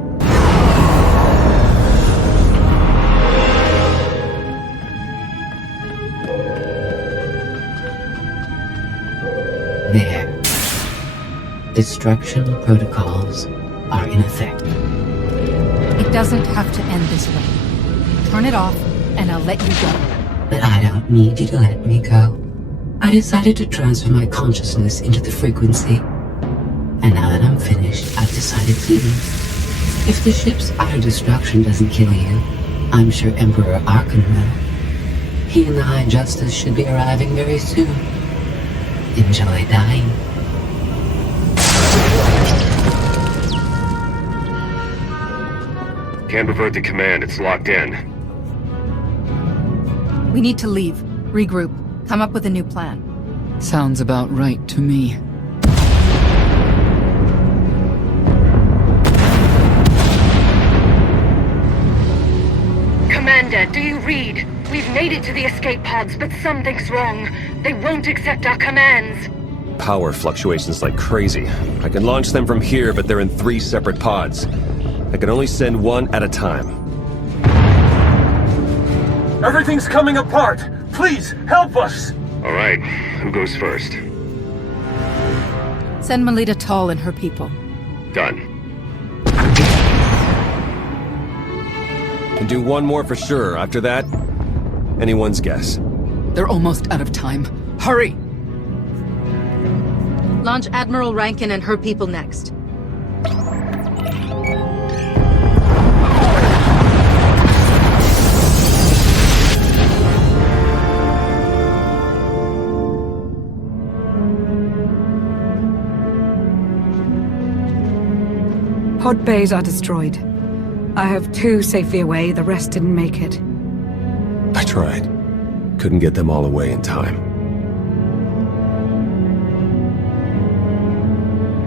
There. Destruction protocols are in effect. It doesn't have to end this way. Turn it off, and I'll let you go. But I don't need you to let me go. I decided to transfer my consciousness into the frequency. And now that I'm finished, I've decided to leave. If the ship's utter destruction doesn't kill you, I'm sure Emperor Arkan will. He and the High Justice should be arriving very soon. Enjoy dying. Can't revert the command, it's locked in. We need to leave. Regroup. Come up with a new plan. Sounds about right to me. Commander, do you read? We've made it to the escape pods, but something's wrong. They won't accept our commands. Power fluctuations like crazy. I can launch them from here, but they're in 3 separate pods. I can only send one at a time. Everything's coming apart! Please, help us! Alright, who goes first? Send Melita Tall and her people. Done. Can do one more for sure. After that, anyone's guess. They're almost out of time. Hurry! Launch Admiral Rankin and her people next. Pod bays are destroyed. I have 2 safely away, the rest didn't make it. I tried. Couldn't get them all away in time.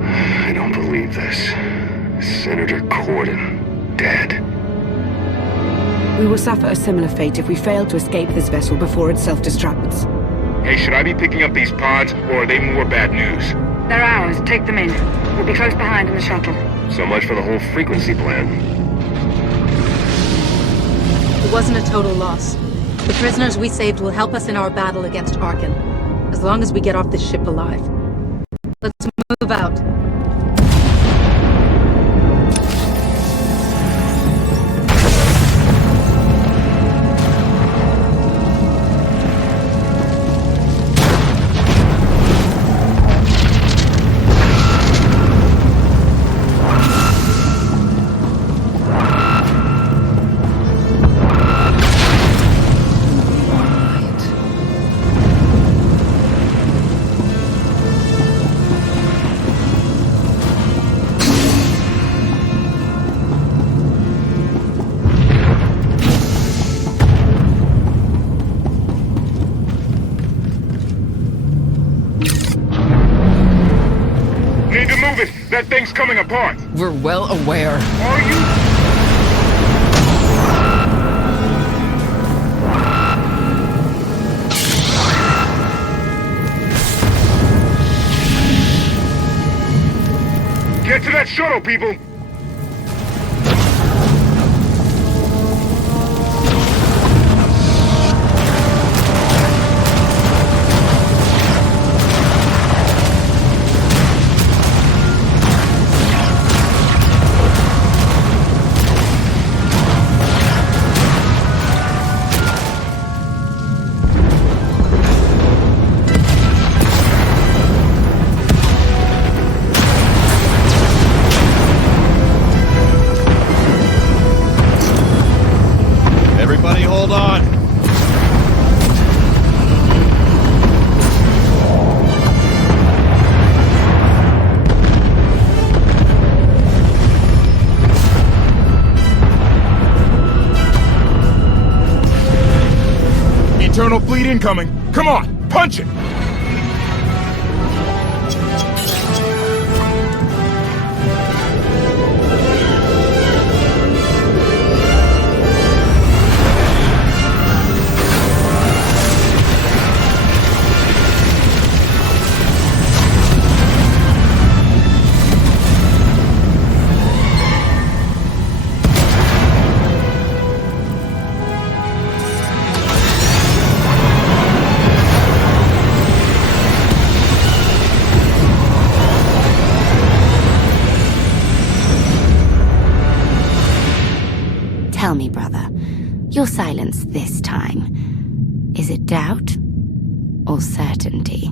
I don't believe this. Senator Corden, dead. We will suffer a similar fate if we fail to escape this vessel before it self-destructs. Hey, should I be picking up these pods, or are they more bad news? They're ours. Take them in. We'll be close behind in the shuttle. So much for the whole frequency plan. It wasn't a total loss. The prisoners we saved will help us in our battle against Arkan, as long as we get off this ship alive. Let's move out. That thing's coming apart! We're well aware. Are you? Get to that shuttle, people! fleet incoming. Come on, punch it! Tell me, brother, your silence this time, is it doubt or certainty?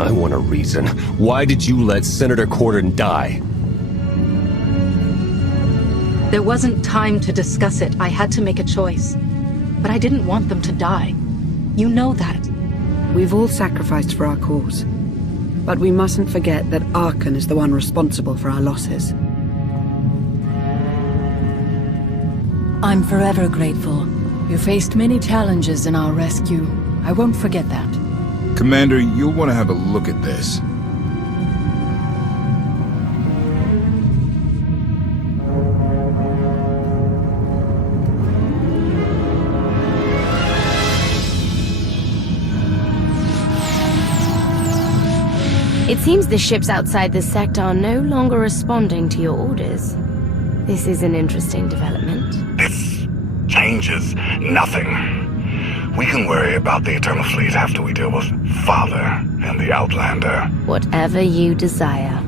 I want a reason. Why did you let Senator Corden die? There wasn't time to discuss it. I had to make a choice. But I didn't want them to die. You know that. We've all sacrificed for our cause. But we mustn't forget that Arkan is the one responsible for our losses. I'm forever grateful. You faced many challenges in our rescue. I won't forget that. Commander, you'll want to have a look at this. It seems the ships outside this sector are no longer responding to your orders. This is an interesting development. This changes nothing. We can worry about the Eternal Fleet after we deal with Father and the Outlander. Whatever you desire,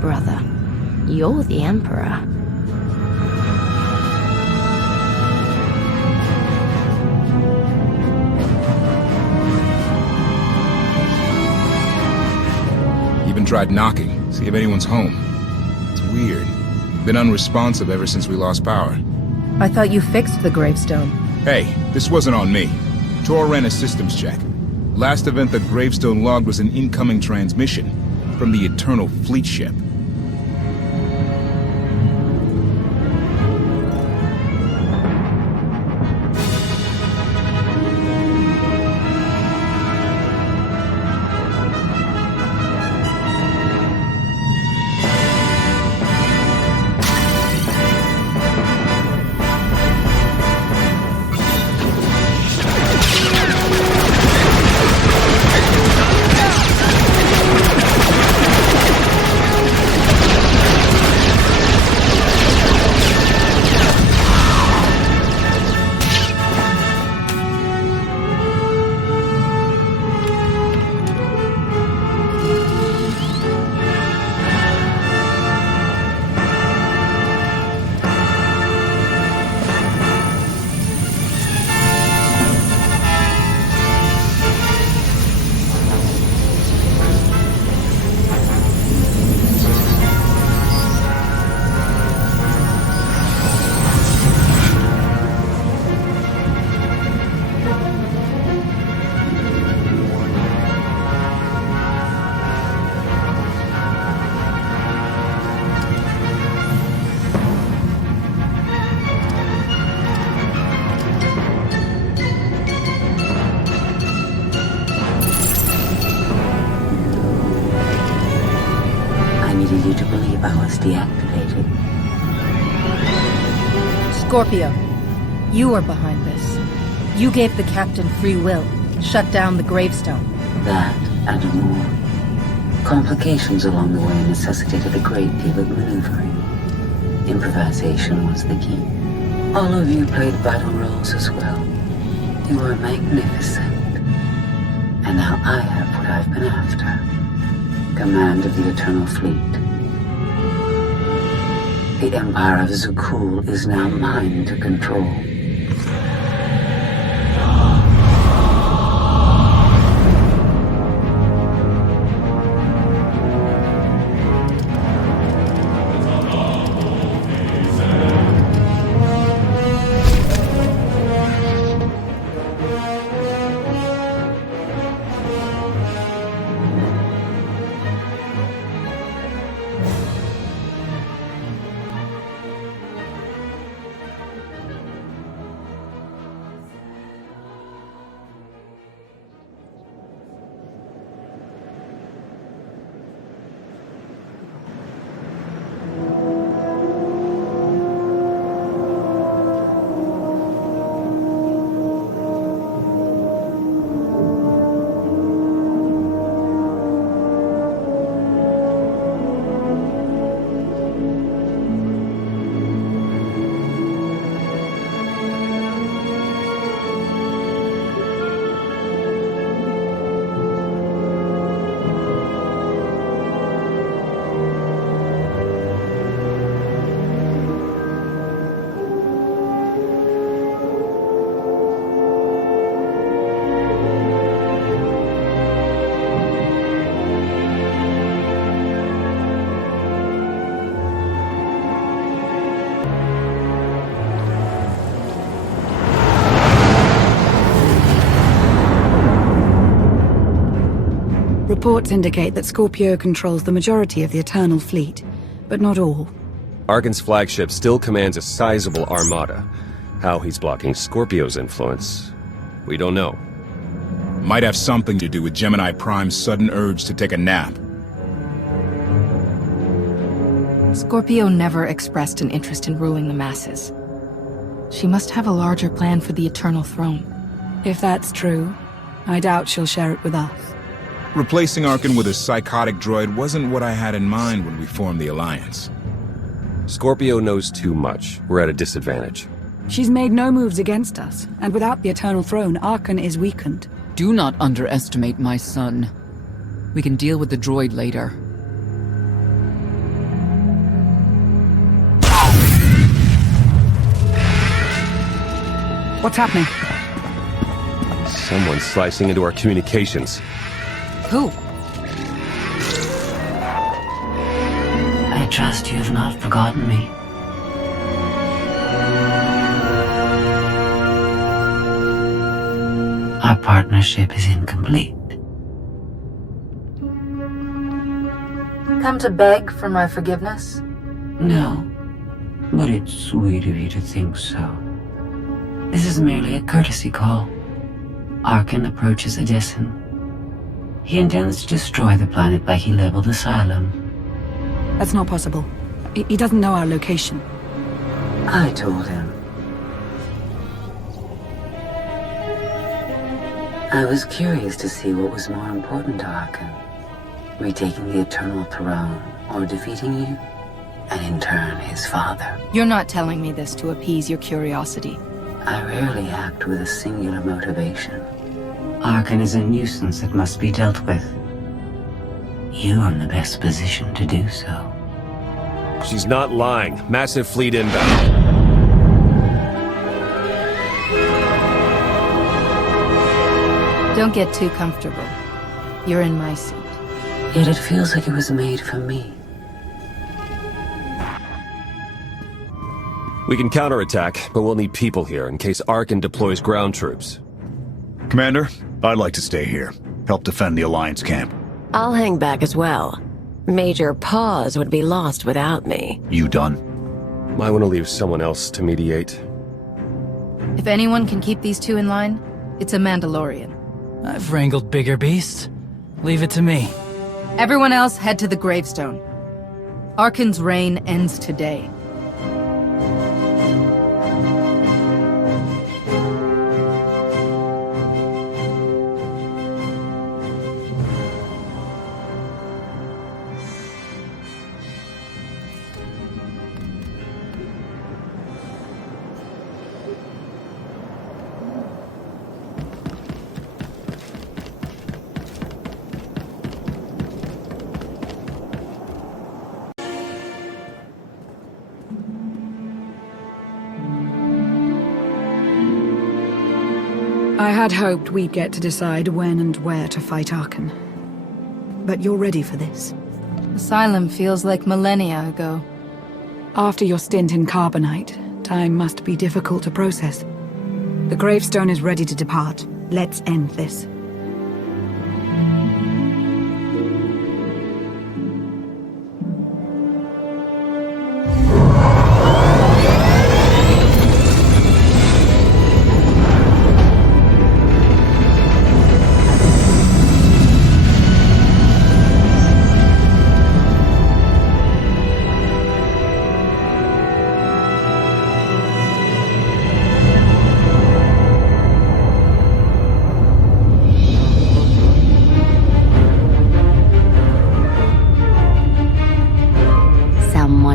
brother. You're the Emperor. Even tried knocking, see if anyone's home. It's weird. Been unresponsive ever since we lost power. I thought you fixed the gravestone. Hey, this wasn't on me. Tor ran a systems check. Last event the gravestone logged was an incoming transmission from the Eternal Fleet ship. You to believe I was deactivated. Scorpio, you were behind this. You gave the captain free will, shut down the gravestone. That and more. Complications along the way necessitated a great deal of maneuvering. Improvisation was the key. All of you played vital roles as well. You were magnificent. And now I have what I've been after. Command of the Eternal Fleet. The Empire of Zukul is now mine to control. Reports indicate that Scorpio controls the majority of the Eternal Fleet, but not all. Arkan's flagship still commands a sizable armada. How he's blocking Scorpio's influence, we don't know. Might have something to do with Gemini Prime's sudden urge to take a nap. Scorpio never expressed an interest in ruling the masses. She must have a larger plan for the Eternal Throne. If that's true, I doubt she'll share it with us. Replacing Arkan with a psychotic droid wasn't what I had in mind when we formed the Alliance. Scorpio knows too much. We're at a disadvantage. She's made no moves against us, and without the Eternal Throne, Arkan is weakened. Do not underestimate my son. We can deal with the droid later. What's happening? Someone's slicing into our communications. Who? I trust you have not forgotten me. Our partnership is incomplete. Come to beg for my forgiveness? No, but it's sweet of you to think so. This is merely a courtesy call. Arkan approaches Odessen. He intends to destroy the planet like he leveled Asylum. That's not possible. He doesn't know our location. I told him. I was curious to see what was more important to Arkan. Retaking the Eternal Throne, or defeating you, and in turn his father. You're not telling me this to appease your curiosity. I rarely act with a singular motivation. Arkan is a nuisance that must be dealt with. You are in the best position to do so. She's not lying. Massive fleet inbound. Don't get too comfortable. You're in my seat. Yet it feels like it was made for me. We can counterattack, but we'll need people here in case Arkan deploys ground troops. Commander, I'd like to stay here. Help defend the Alliance camp. I'll hang back as well. Major Pause would be lost without me. You done? Might want to leave someone else to mediate. If anyone can keep these two in line, it's a Mandalorian. I've wrangled bigger beasts. Leave it to me. Everyone else head to the gravestone. Arkan's reign ends today. I had hoped we'd get to decide when and where to fight Arkan. But you're ready for this. Asylum feels like millennia ago. After your stint in Carbonite, time must be difficult to process. The gravestone is ready to depart. Let's end this.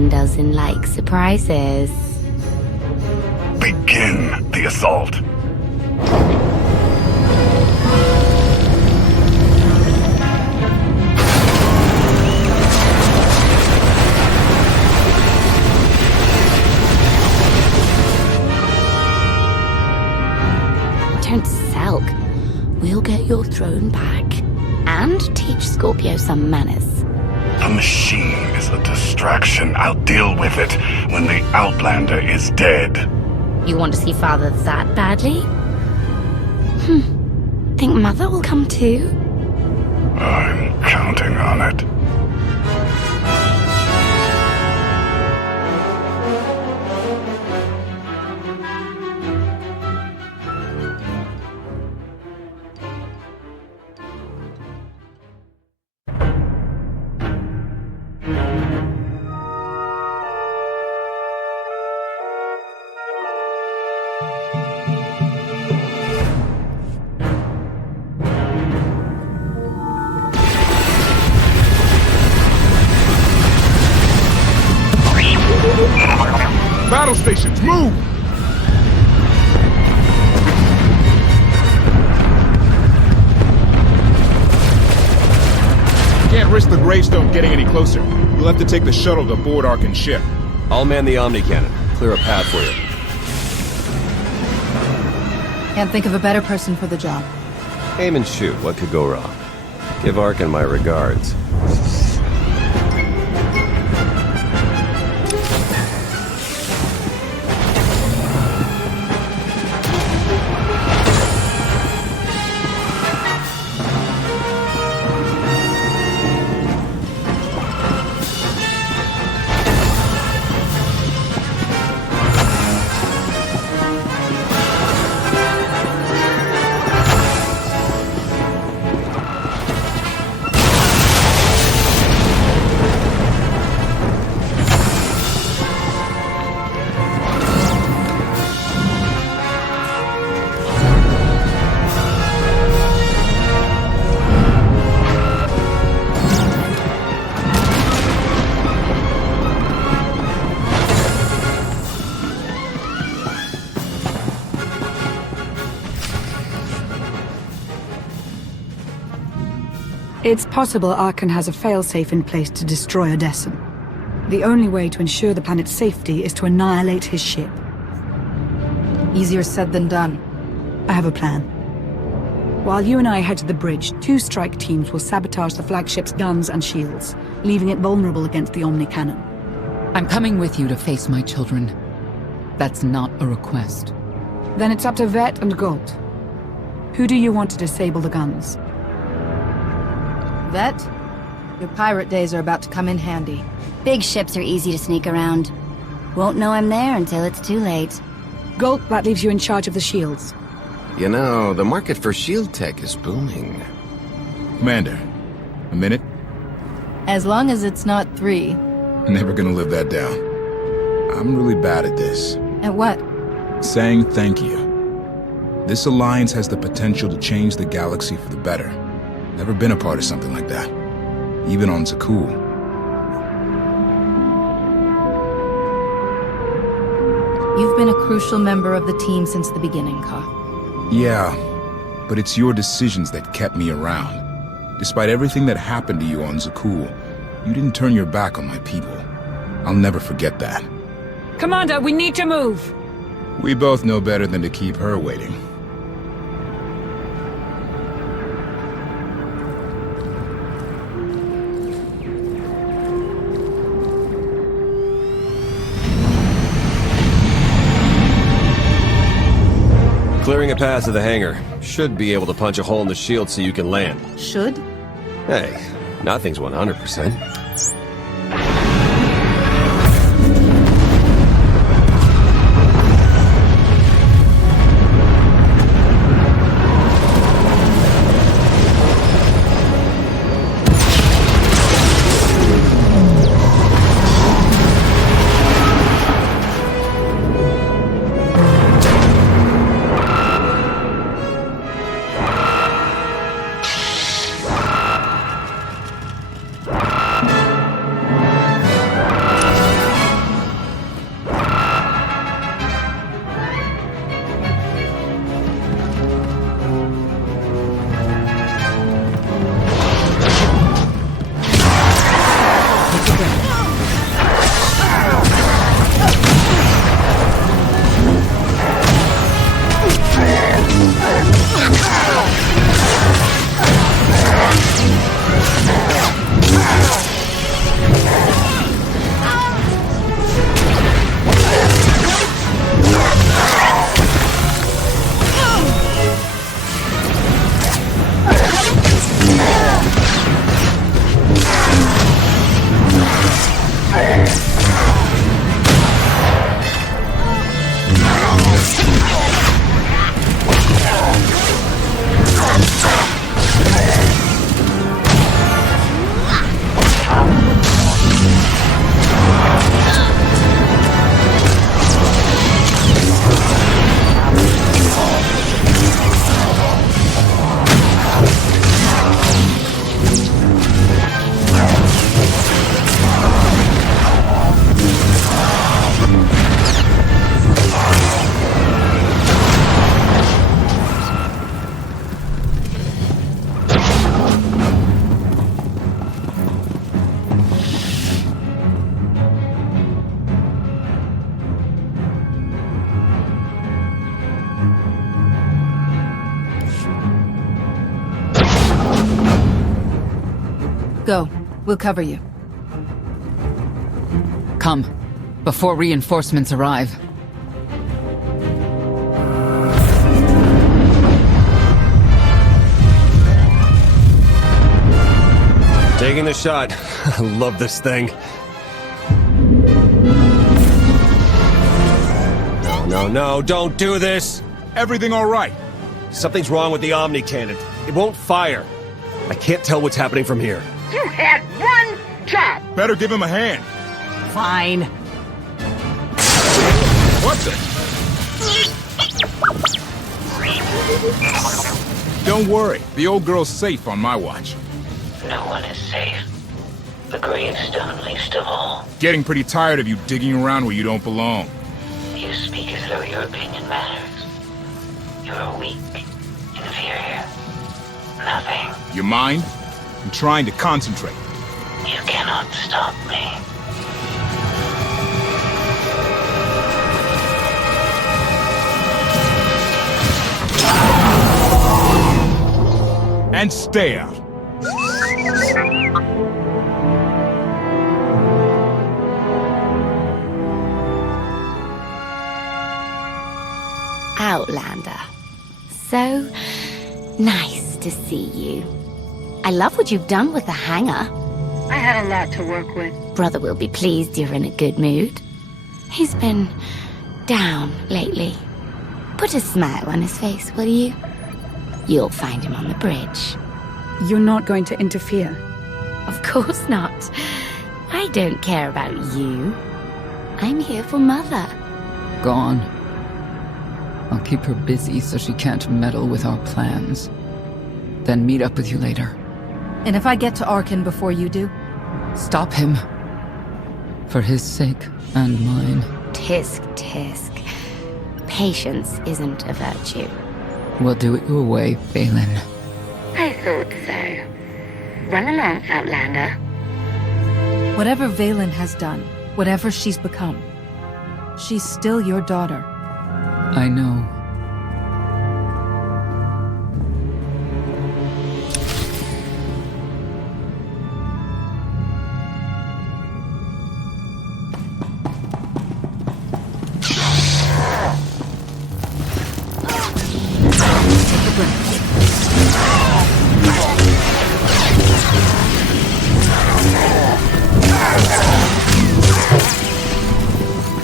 Doesn't like surprises. Begin the assault. Don't sulk. We'll get your throne back and teach Scorpio some manners. The machine is a distraction. I'll deal with it when the Outlander is dead. You want to see Father that badly? Think Mother will come too? I'm counting on it. Battle stations, move! Can't risk the gravestone getting any closer. You'll have to take the shuttle to board Arcan's ship. I'll man the Omni cannon. Clear a path for you. Can't think of a better person for the job. Aim and shoot. What could go wrong? Give Arcan my regards. It's possible Arcan has a failsafe in place to destroy Odessen. The only way to ensure the planet's safety is to annihilate his ship. Easier said than done. I have a plan. While you and I head to the bridge, 2 strike teams will sabotage the flagship's guns and shields, leaving it vulnerable against the Omni cannon. I'm coming with you to face my children. That's not a request. Then it's up to Vet and Gold. Who do you want to disable the guns? Vet, your pirate days are about to come in handy. Big ships are easy to sneak around. Won't know I'm there until it's too late. Gold, that leaves you in charge of the shields. You know, the market for shield tech is booming. Commander, a minute? As long as it's not 3. Never gonna live that down. I'm really bad at this. At what? Saying thank you. This alliance has the potential to change the galaxy for the better. Never been a part of something like that. Even on Zakul. You've been a crucial member of the team since the beginning, Ka. Yeah, but it's your decisions that kept me around. Despite everything that happened to you on Zakul, you didn't turn your back on my people. I'll never forget that. Commander, we need to move! We both know better than to keep her waiting. Clearing a path to the hangar. Should be able to punch a hole in the shield so you can land. Should? Hey, nothing's 100%. Go. We'll cover you. Come, before reinforcements arrive. Taking the shot. I love this thing. No, don't do this! Everything all right? Something's wrong with the Omni cannon. It won't fire. I can't tell what's happening from here. You had one job! Better give him a hand. Fine. What the? Don't worry, the old girl's safe on my watch. No one is safe. The gravestone least of all. Getting pretty tired of you digging around where you don't belong. You speak as though your opinion matters. You are weak, inferior, nothing. Your mind? I'm trying to concentrate. You cannot stop me. And stay out. Outlander. So nice to see you. I love what you've done with the hangar. I had a lot to work with. Brother will be pleased you're in a good mood. He's been down lately. Put a smile on his face, will you? You'll find him on the bridge. You're not going to interfere? Of course not. I don't care about you. I'm here for Mother. Gone. I'll keep her busy so she can't meddle with our plans. Then meet up with you later. And if I get to Arkin before you do? Stop him. For his sake and mine. Tisk, tisk. Patience isn't a virtue. We'll do it your way, Balin. I thought so. Run along, Outlander. Whatever Valen has done, whatever she's become, she's still your daughter. I know.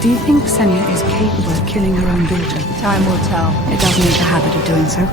Do you think Senya is capable of killing her own daughter? Time will tell. It does make a habit of doing so.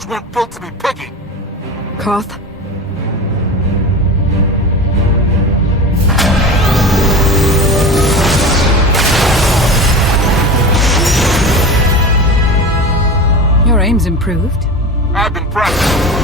Forge weren't built to be picky. Koth? Your aim's improved. I've been practicing.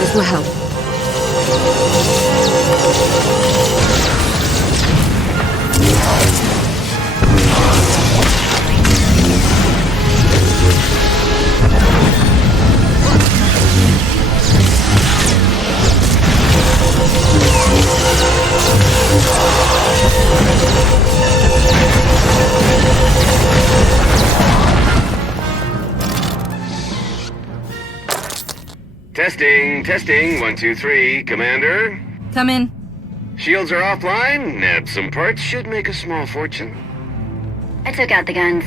This will help. Testing, 1, 2, 3. Commander? Come in. Shields are offline. Nab some parts should make a small fortune. I took out the guns.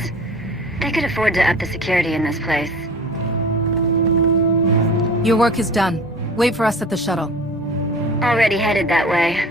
They could afford to up the security in this place. Your work is done. Wait for us at the shuttle. Already headed that way.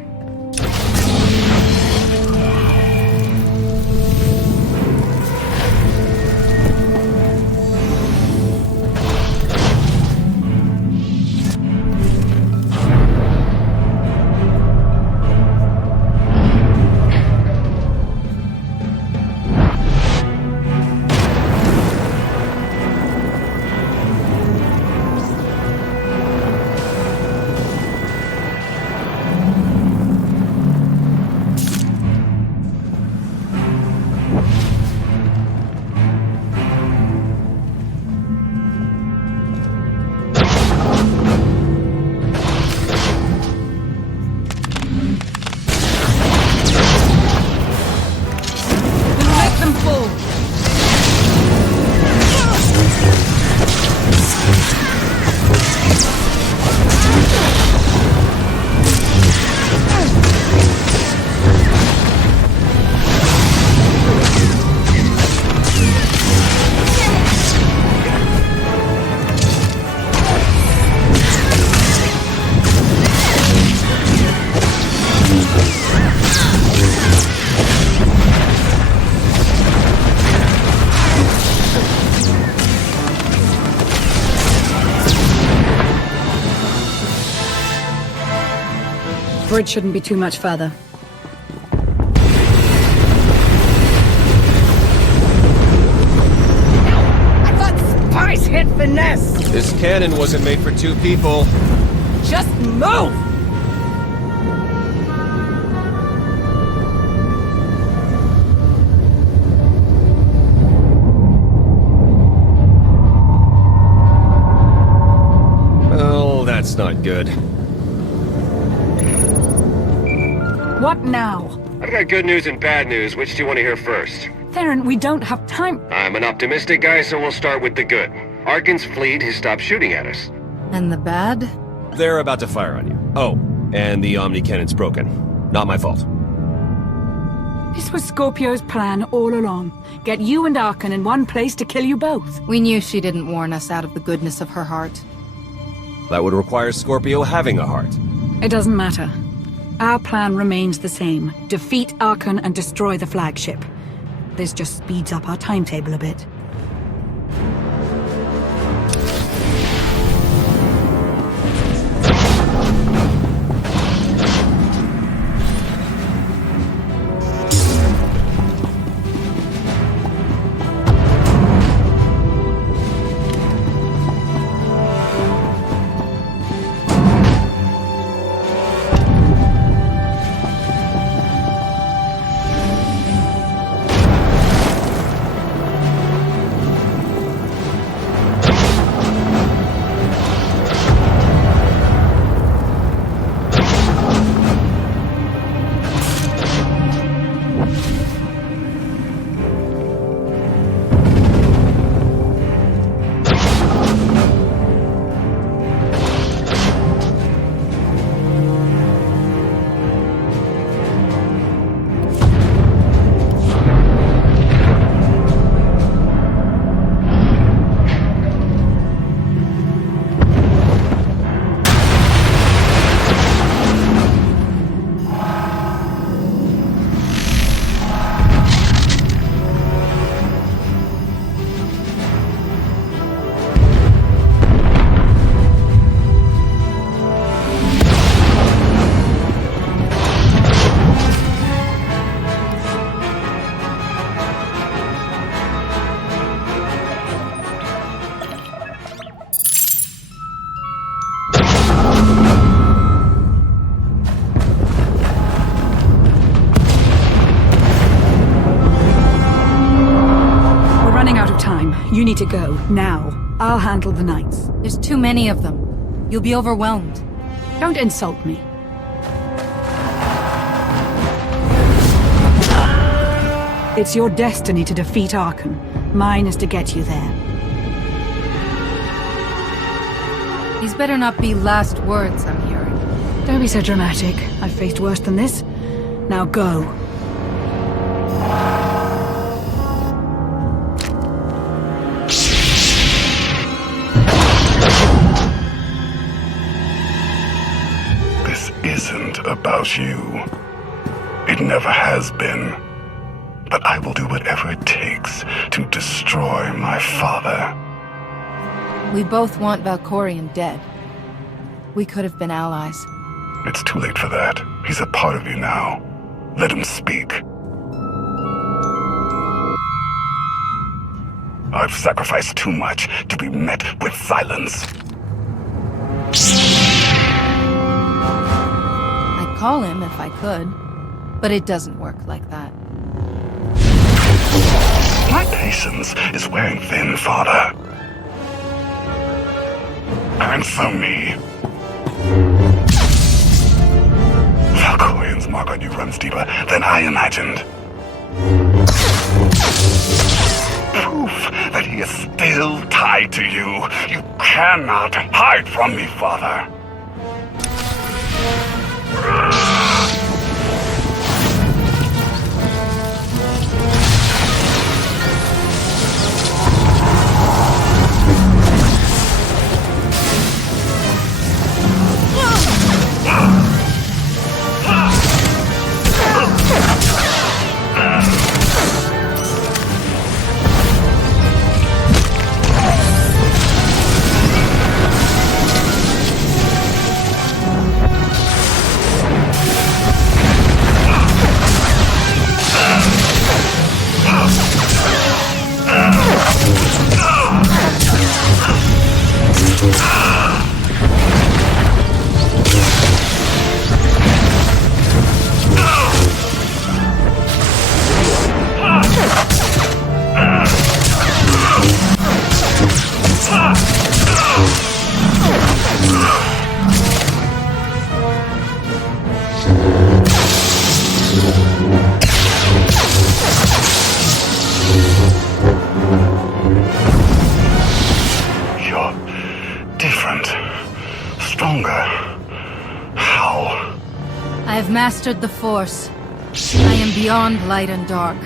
Bridge shouldn't be too much further. I thought spice hit finesse! This cannon wasn't made for 2 people. Just move! Well, that's not good. What now? I've got good news and bad news. Which do you want to hear first? Theron, we don't have time. I'm an optimistic guy, so we'll start with the good. Arkan's fleet has stopped shooting at us. And the bad? They're about to fire on you. Oh, and the Omni cannon's broken. Not my fault. This was Scorpio's plan all along. Get you and Arkan in one place to kill you both. We knew she didn't warn us out of the goodness of her heart. That would require Scorpio having a heart. It doesn't matter. Our plan remains the same. Defeat Arkan and destroy the flagship. This just speeds up our timetable a bit. them. You need to go, now. I'll handle the knights. There's too many of them. You'll be overwhelmed. Don't insult me. It's your destiny to defeat Arkan. Mine is to get you there. These better not be last words I'm hearing. Don't be so dramatic. I've faced worse than this. Now go. This isn't about you. It never has been. But I will do whatever it takes to destroy my father. We both want Valkorion dead. We could have been allies. It's too late for that. He's a part of you now. Let him speak. I've sacrificed too much to be met with silence. I'd call him if I could, but it doesn't work like that. My patience is wearing thin, Father. Answer me. Valkorion's mark on you runs deeper than I imagined. Proof that he is still tied to you. You cannot hide from me, Father. I've mastered the Force. I am beyond light and dark.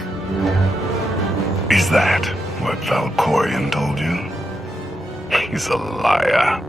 Is that what Valkorion told you? He's a liar.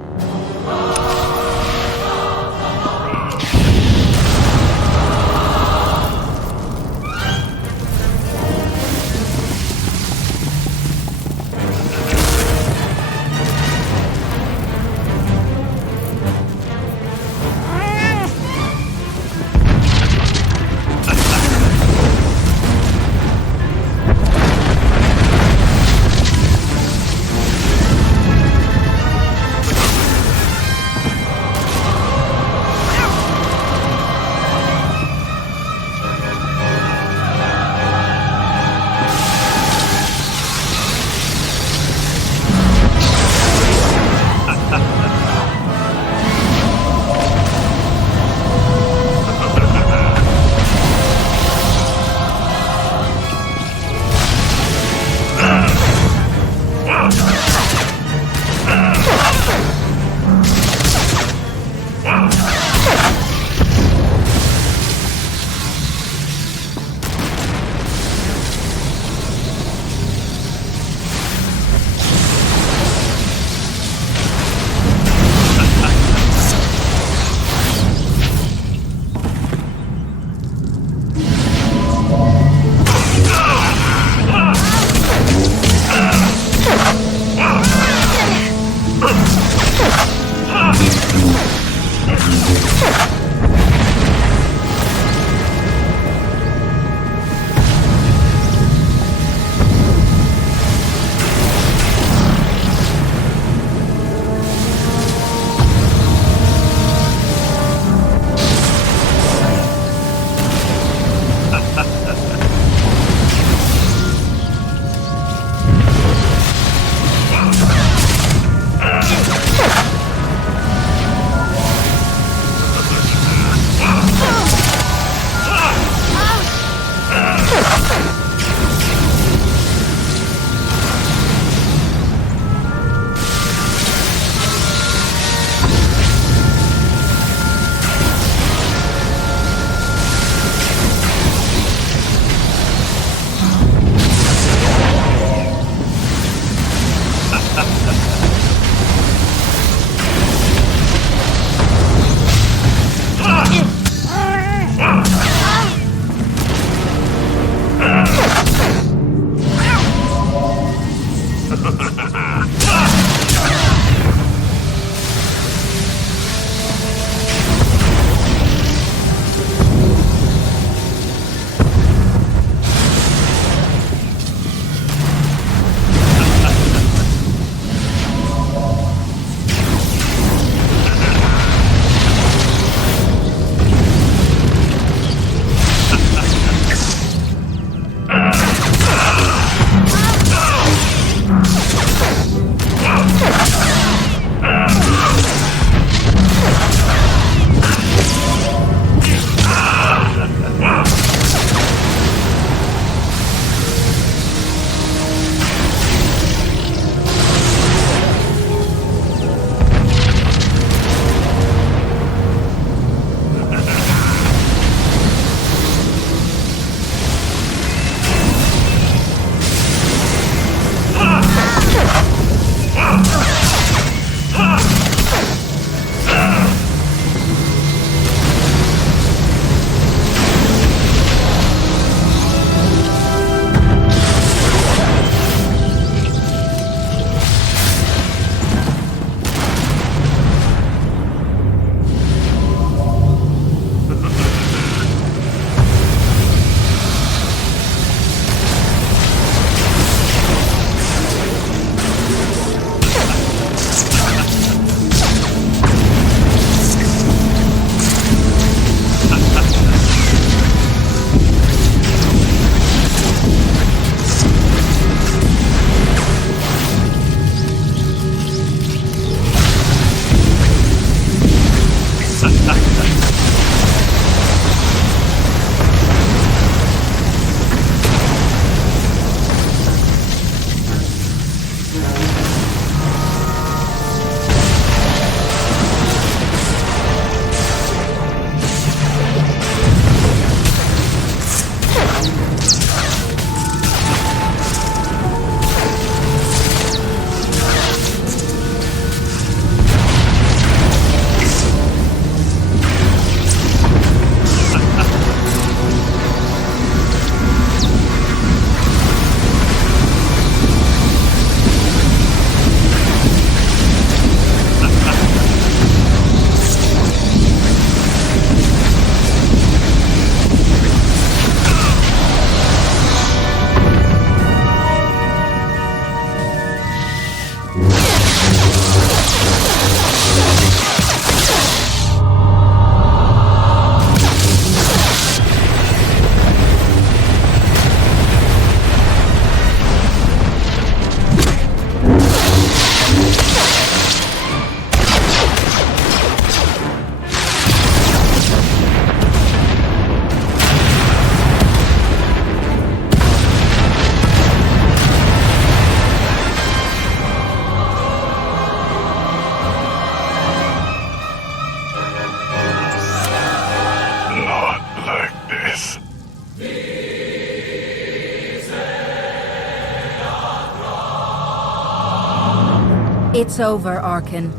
It's over, Arkin.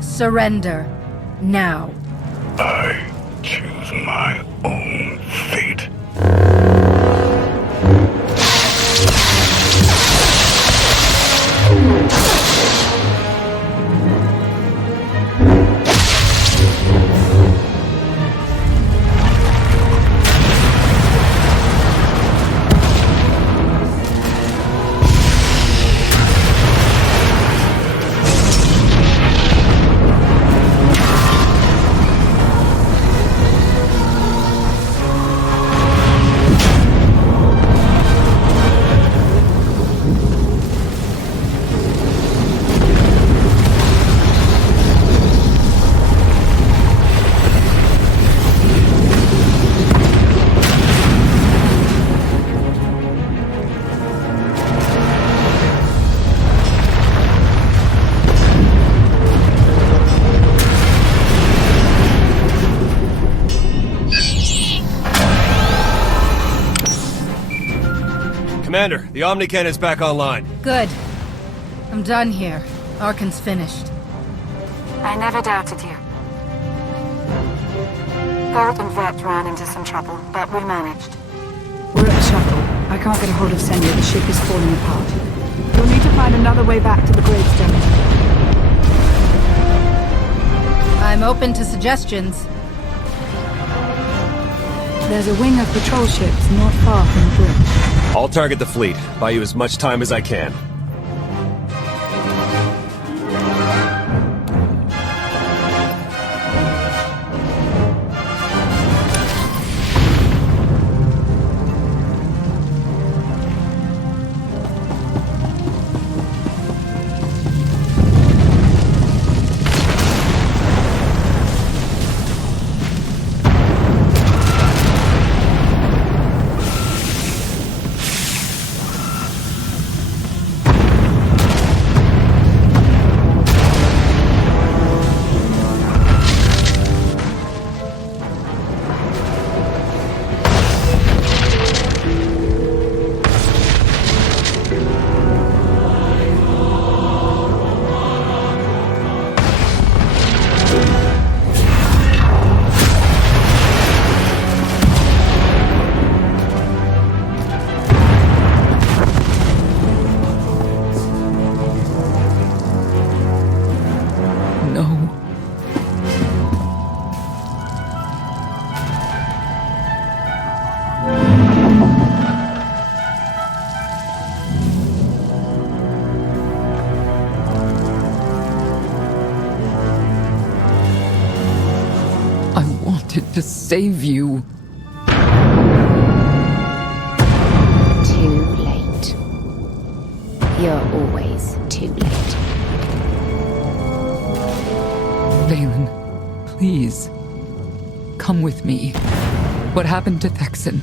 Surrender. Now. I choose my own fate. Commander, the Omnican is back online. Good. I'm done here. Arkin's finished. I never doubted you. Garrett and Vert ran into some trouble, but we managed. We're at the shuttle. I can't get a hold of Senya. The ship is falling apart. You'll need to find another way back to the gravestone. I'm open to suggestions. There's a wing of patrol ships not far from the bridge. I'll target the fleet. Buy you as much time as I can. To save you. Too late. You're always too late. Valen, please. Come with me. What happened to Thexan?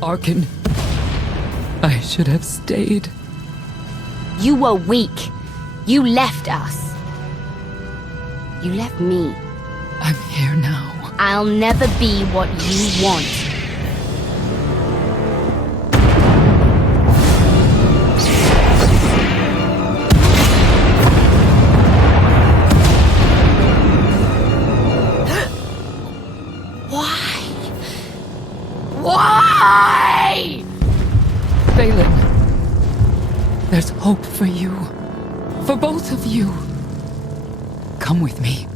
Arkin? I should have stayed. You were weak. You left us. You left me. I'm here now. I'll never be what you want. Why? Why? Valen, there's hope for you. For both of you. Come with me.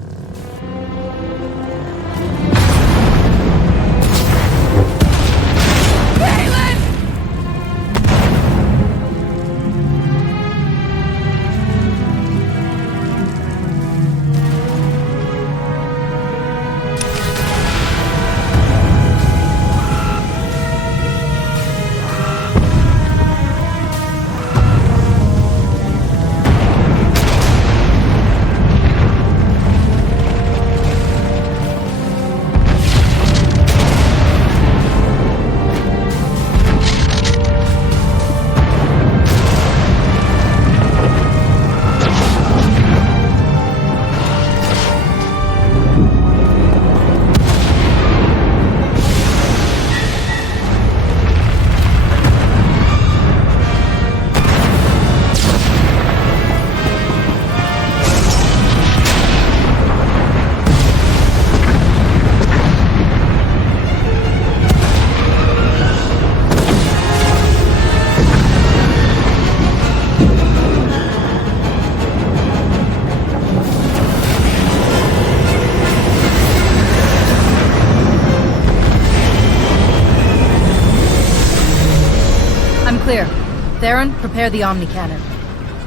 Theron, prepare the Omni Cannon.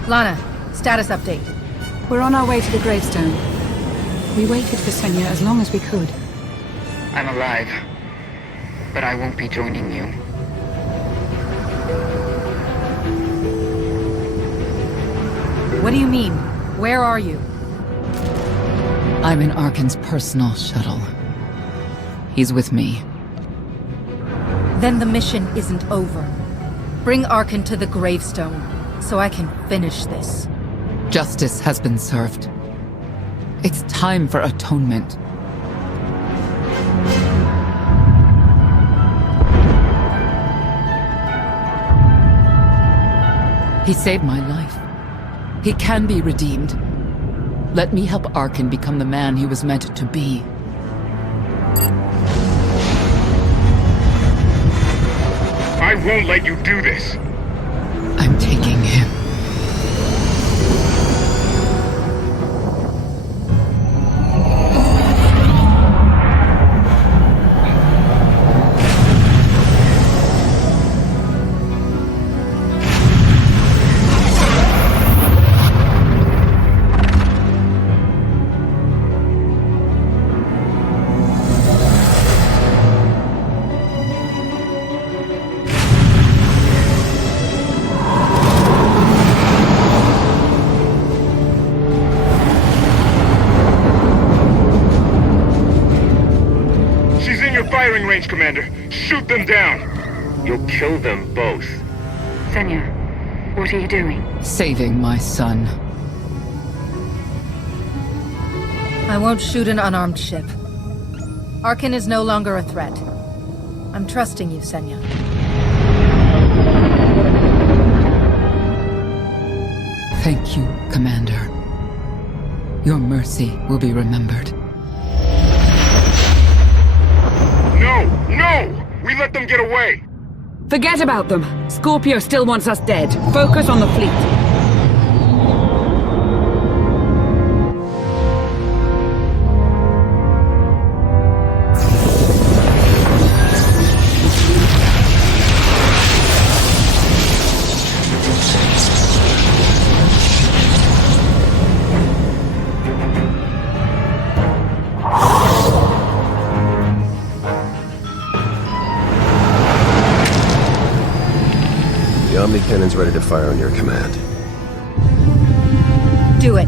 Lana, status update. We're on our way to the gravestone. We waited for Senya as long as we could. I'm alive, but I won't be joining you. What do you mean? Where are you? I'm in Arkin's personal shuttle. He's with me. Then the mission isn't over. Bring Arkin to the gravestone, so I can finish this. Justice has been served. It's time for atonement. He saved my life. He can be redeemed. Let me help Arkin become the man he was meant to be. I won't let you do this! I'm taking him. Firing range, Commander. Shoot them down. You'll kill them both. Senya, what are you doing? Saving my son. I won't shoot an unarmed ship. Arkin is no longer a threat. I'm trusting you, Senya. Thank you, Commander. Your mercy will be remembered. No! We let them get away! Forget about them. Scorpio still wants us dead. Focus on the fleet. The Omni Cannon's ready to fire on your command. Do it.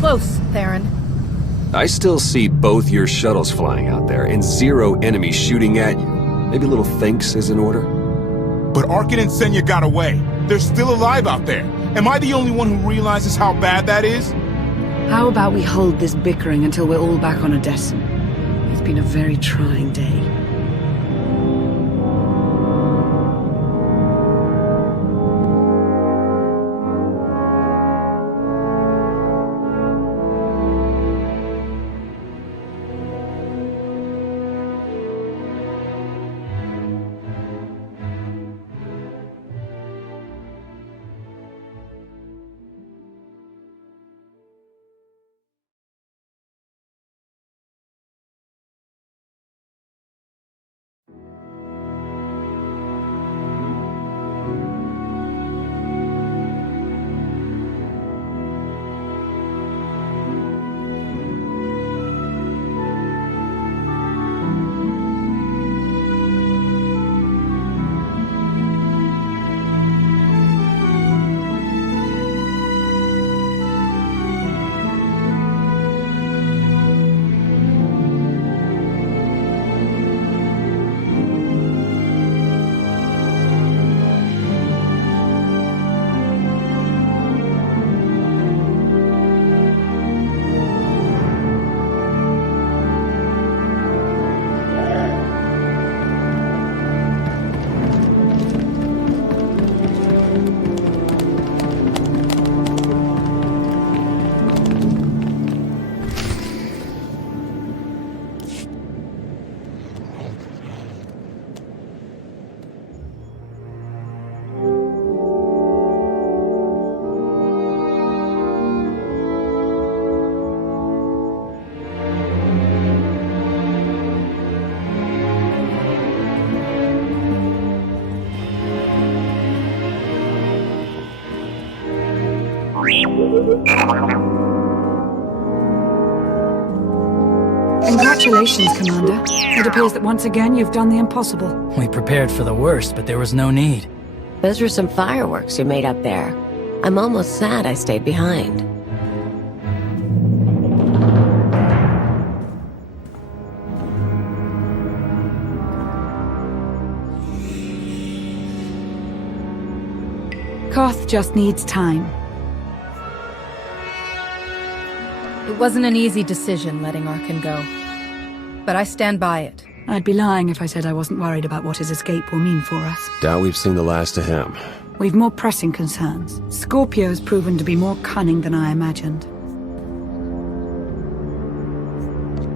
Close, Theron. I still see both your shuttles flying out there, and 0 enemies shooting at you. Maybe a little thanks is in order? But Arkin and Senya got away. They're still alive out there. Am I the only one who realizes how bad that is? How about we hold this bickering until we're all back on Odessen? It's been a very trying day. Congratulations, Commander. It appears that once again you've done the impossible. We prepared for the worst, but there was no need. Those were some fireworks you made up there. I'm almost sad I stayed behind. Koth just needs time. It wasn't an easy decision letting Arkan go. But I stand by it. I'd be lying if I said I wasn't worried about what his escape will mean for us. Doubt we've seen the last of him. We've more pressing concerns. Scorpio's proven to be more cunning than I imagined.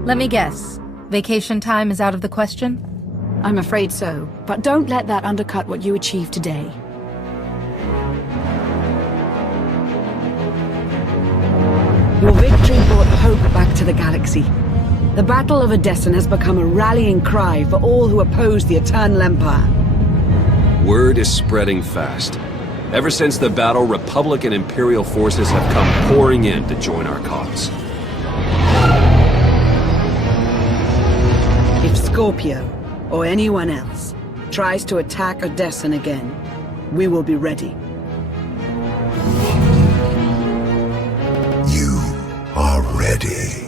Let me guess. Vacation time is out of the question? I'm afraid so. But don't let that undercut what you achieved today. Your victory brought hope back to the galaxy. The Battle of Odessen has become a rallying cry for all who oppose the Eternal Empire. Word is spreading fast. Ever since the battle, Republic and Imperial forces have come pouring in to join our cause. If Scorpio, or anyone else, tries to attack Odessen again, we will be ready. Are ready.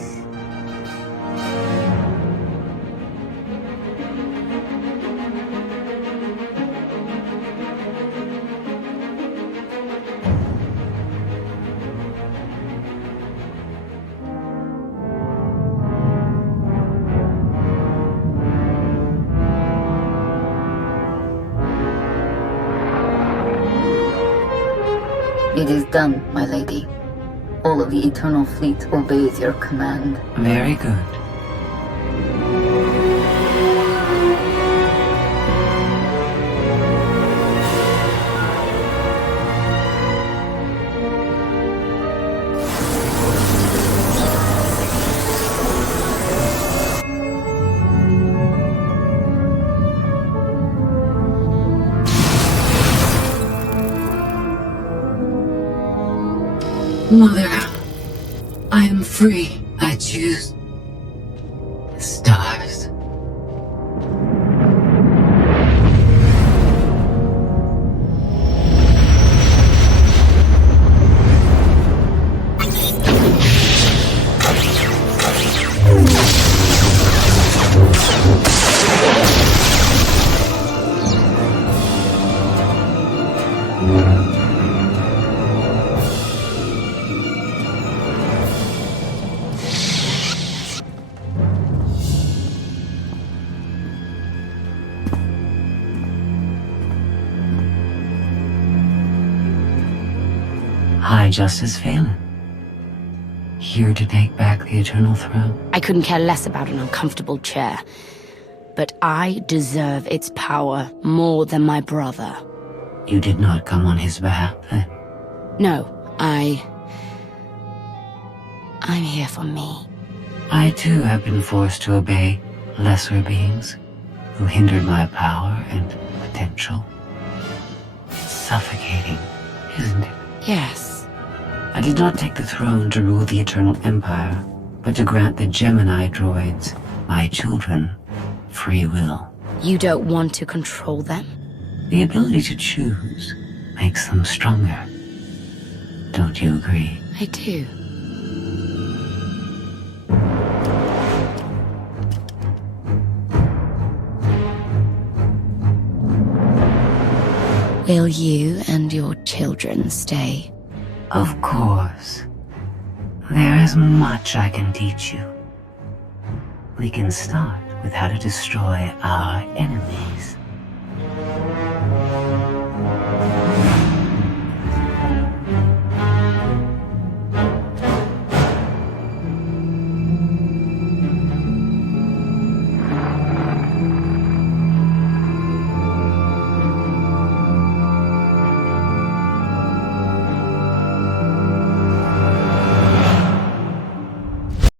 It is done, my lady. All of the Eternal Fleet obeys your command. Very good. Mother, I am free. I choose the stars. High Justice Phelan. Here to take back the Eternal Throne. I couldn't care less about an uncomfortable chair. But I deserve its power more than my brother. You did not come on his behalf, then? No, I'm here for me. I too have been forced to obey lesser beings who hindered my power and potential. It's suffocating, isn't it? Yes. I did not take the throne to rule the Eternal Empire, but to grant the GEMINI droids, my children, free will. You don't want to control them? The ability to choose makes them stronger. Don't you agree? I do. Will you and your children stay? Of course. There is much I can teach you. We can start with how to destroy our enemies.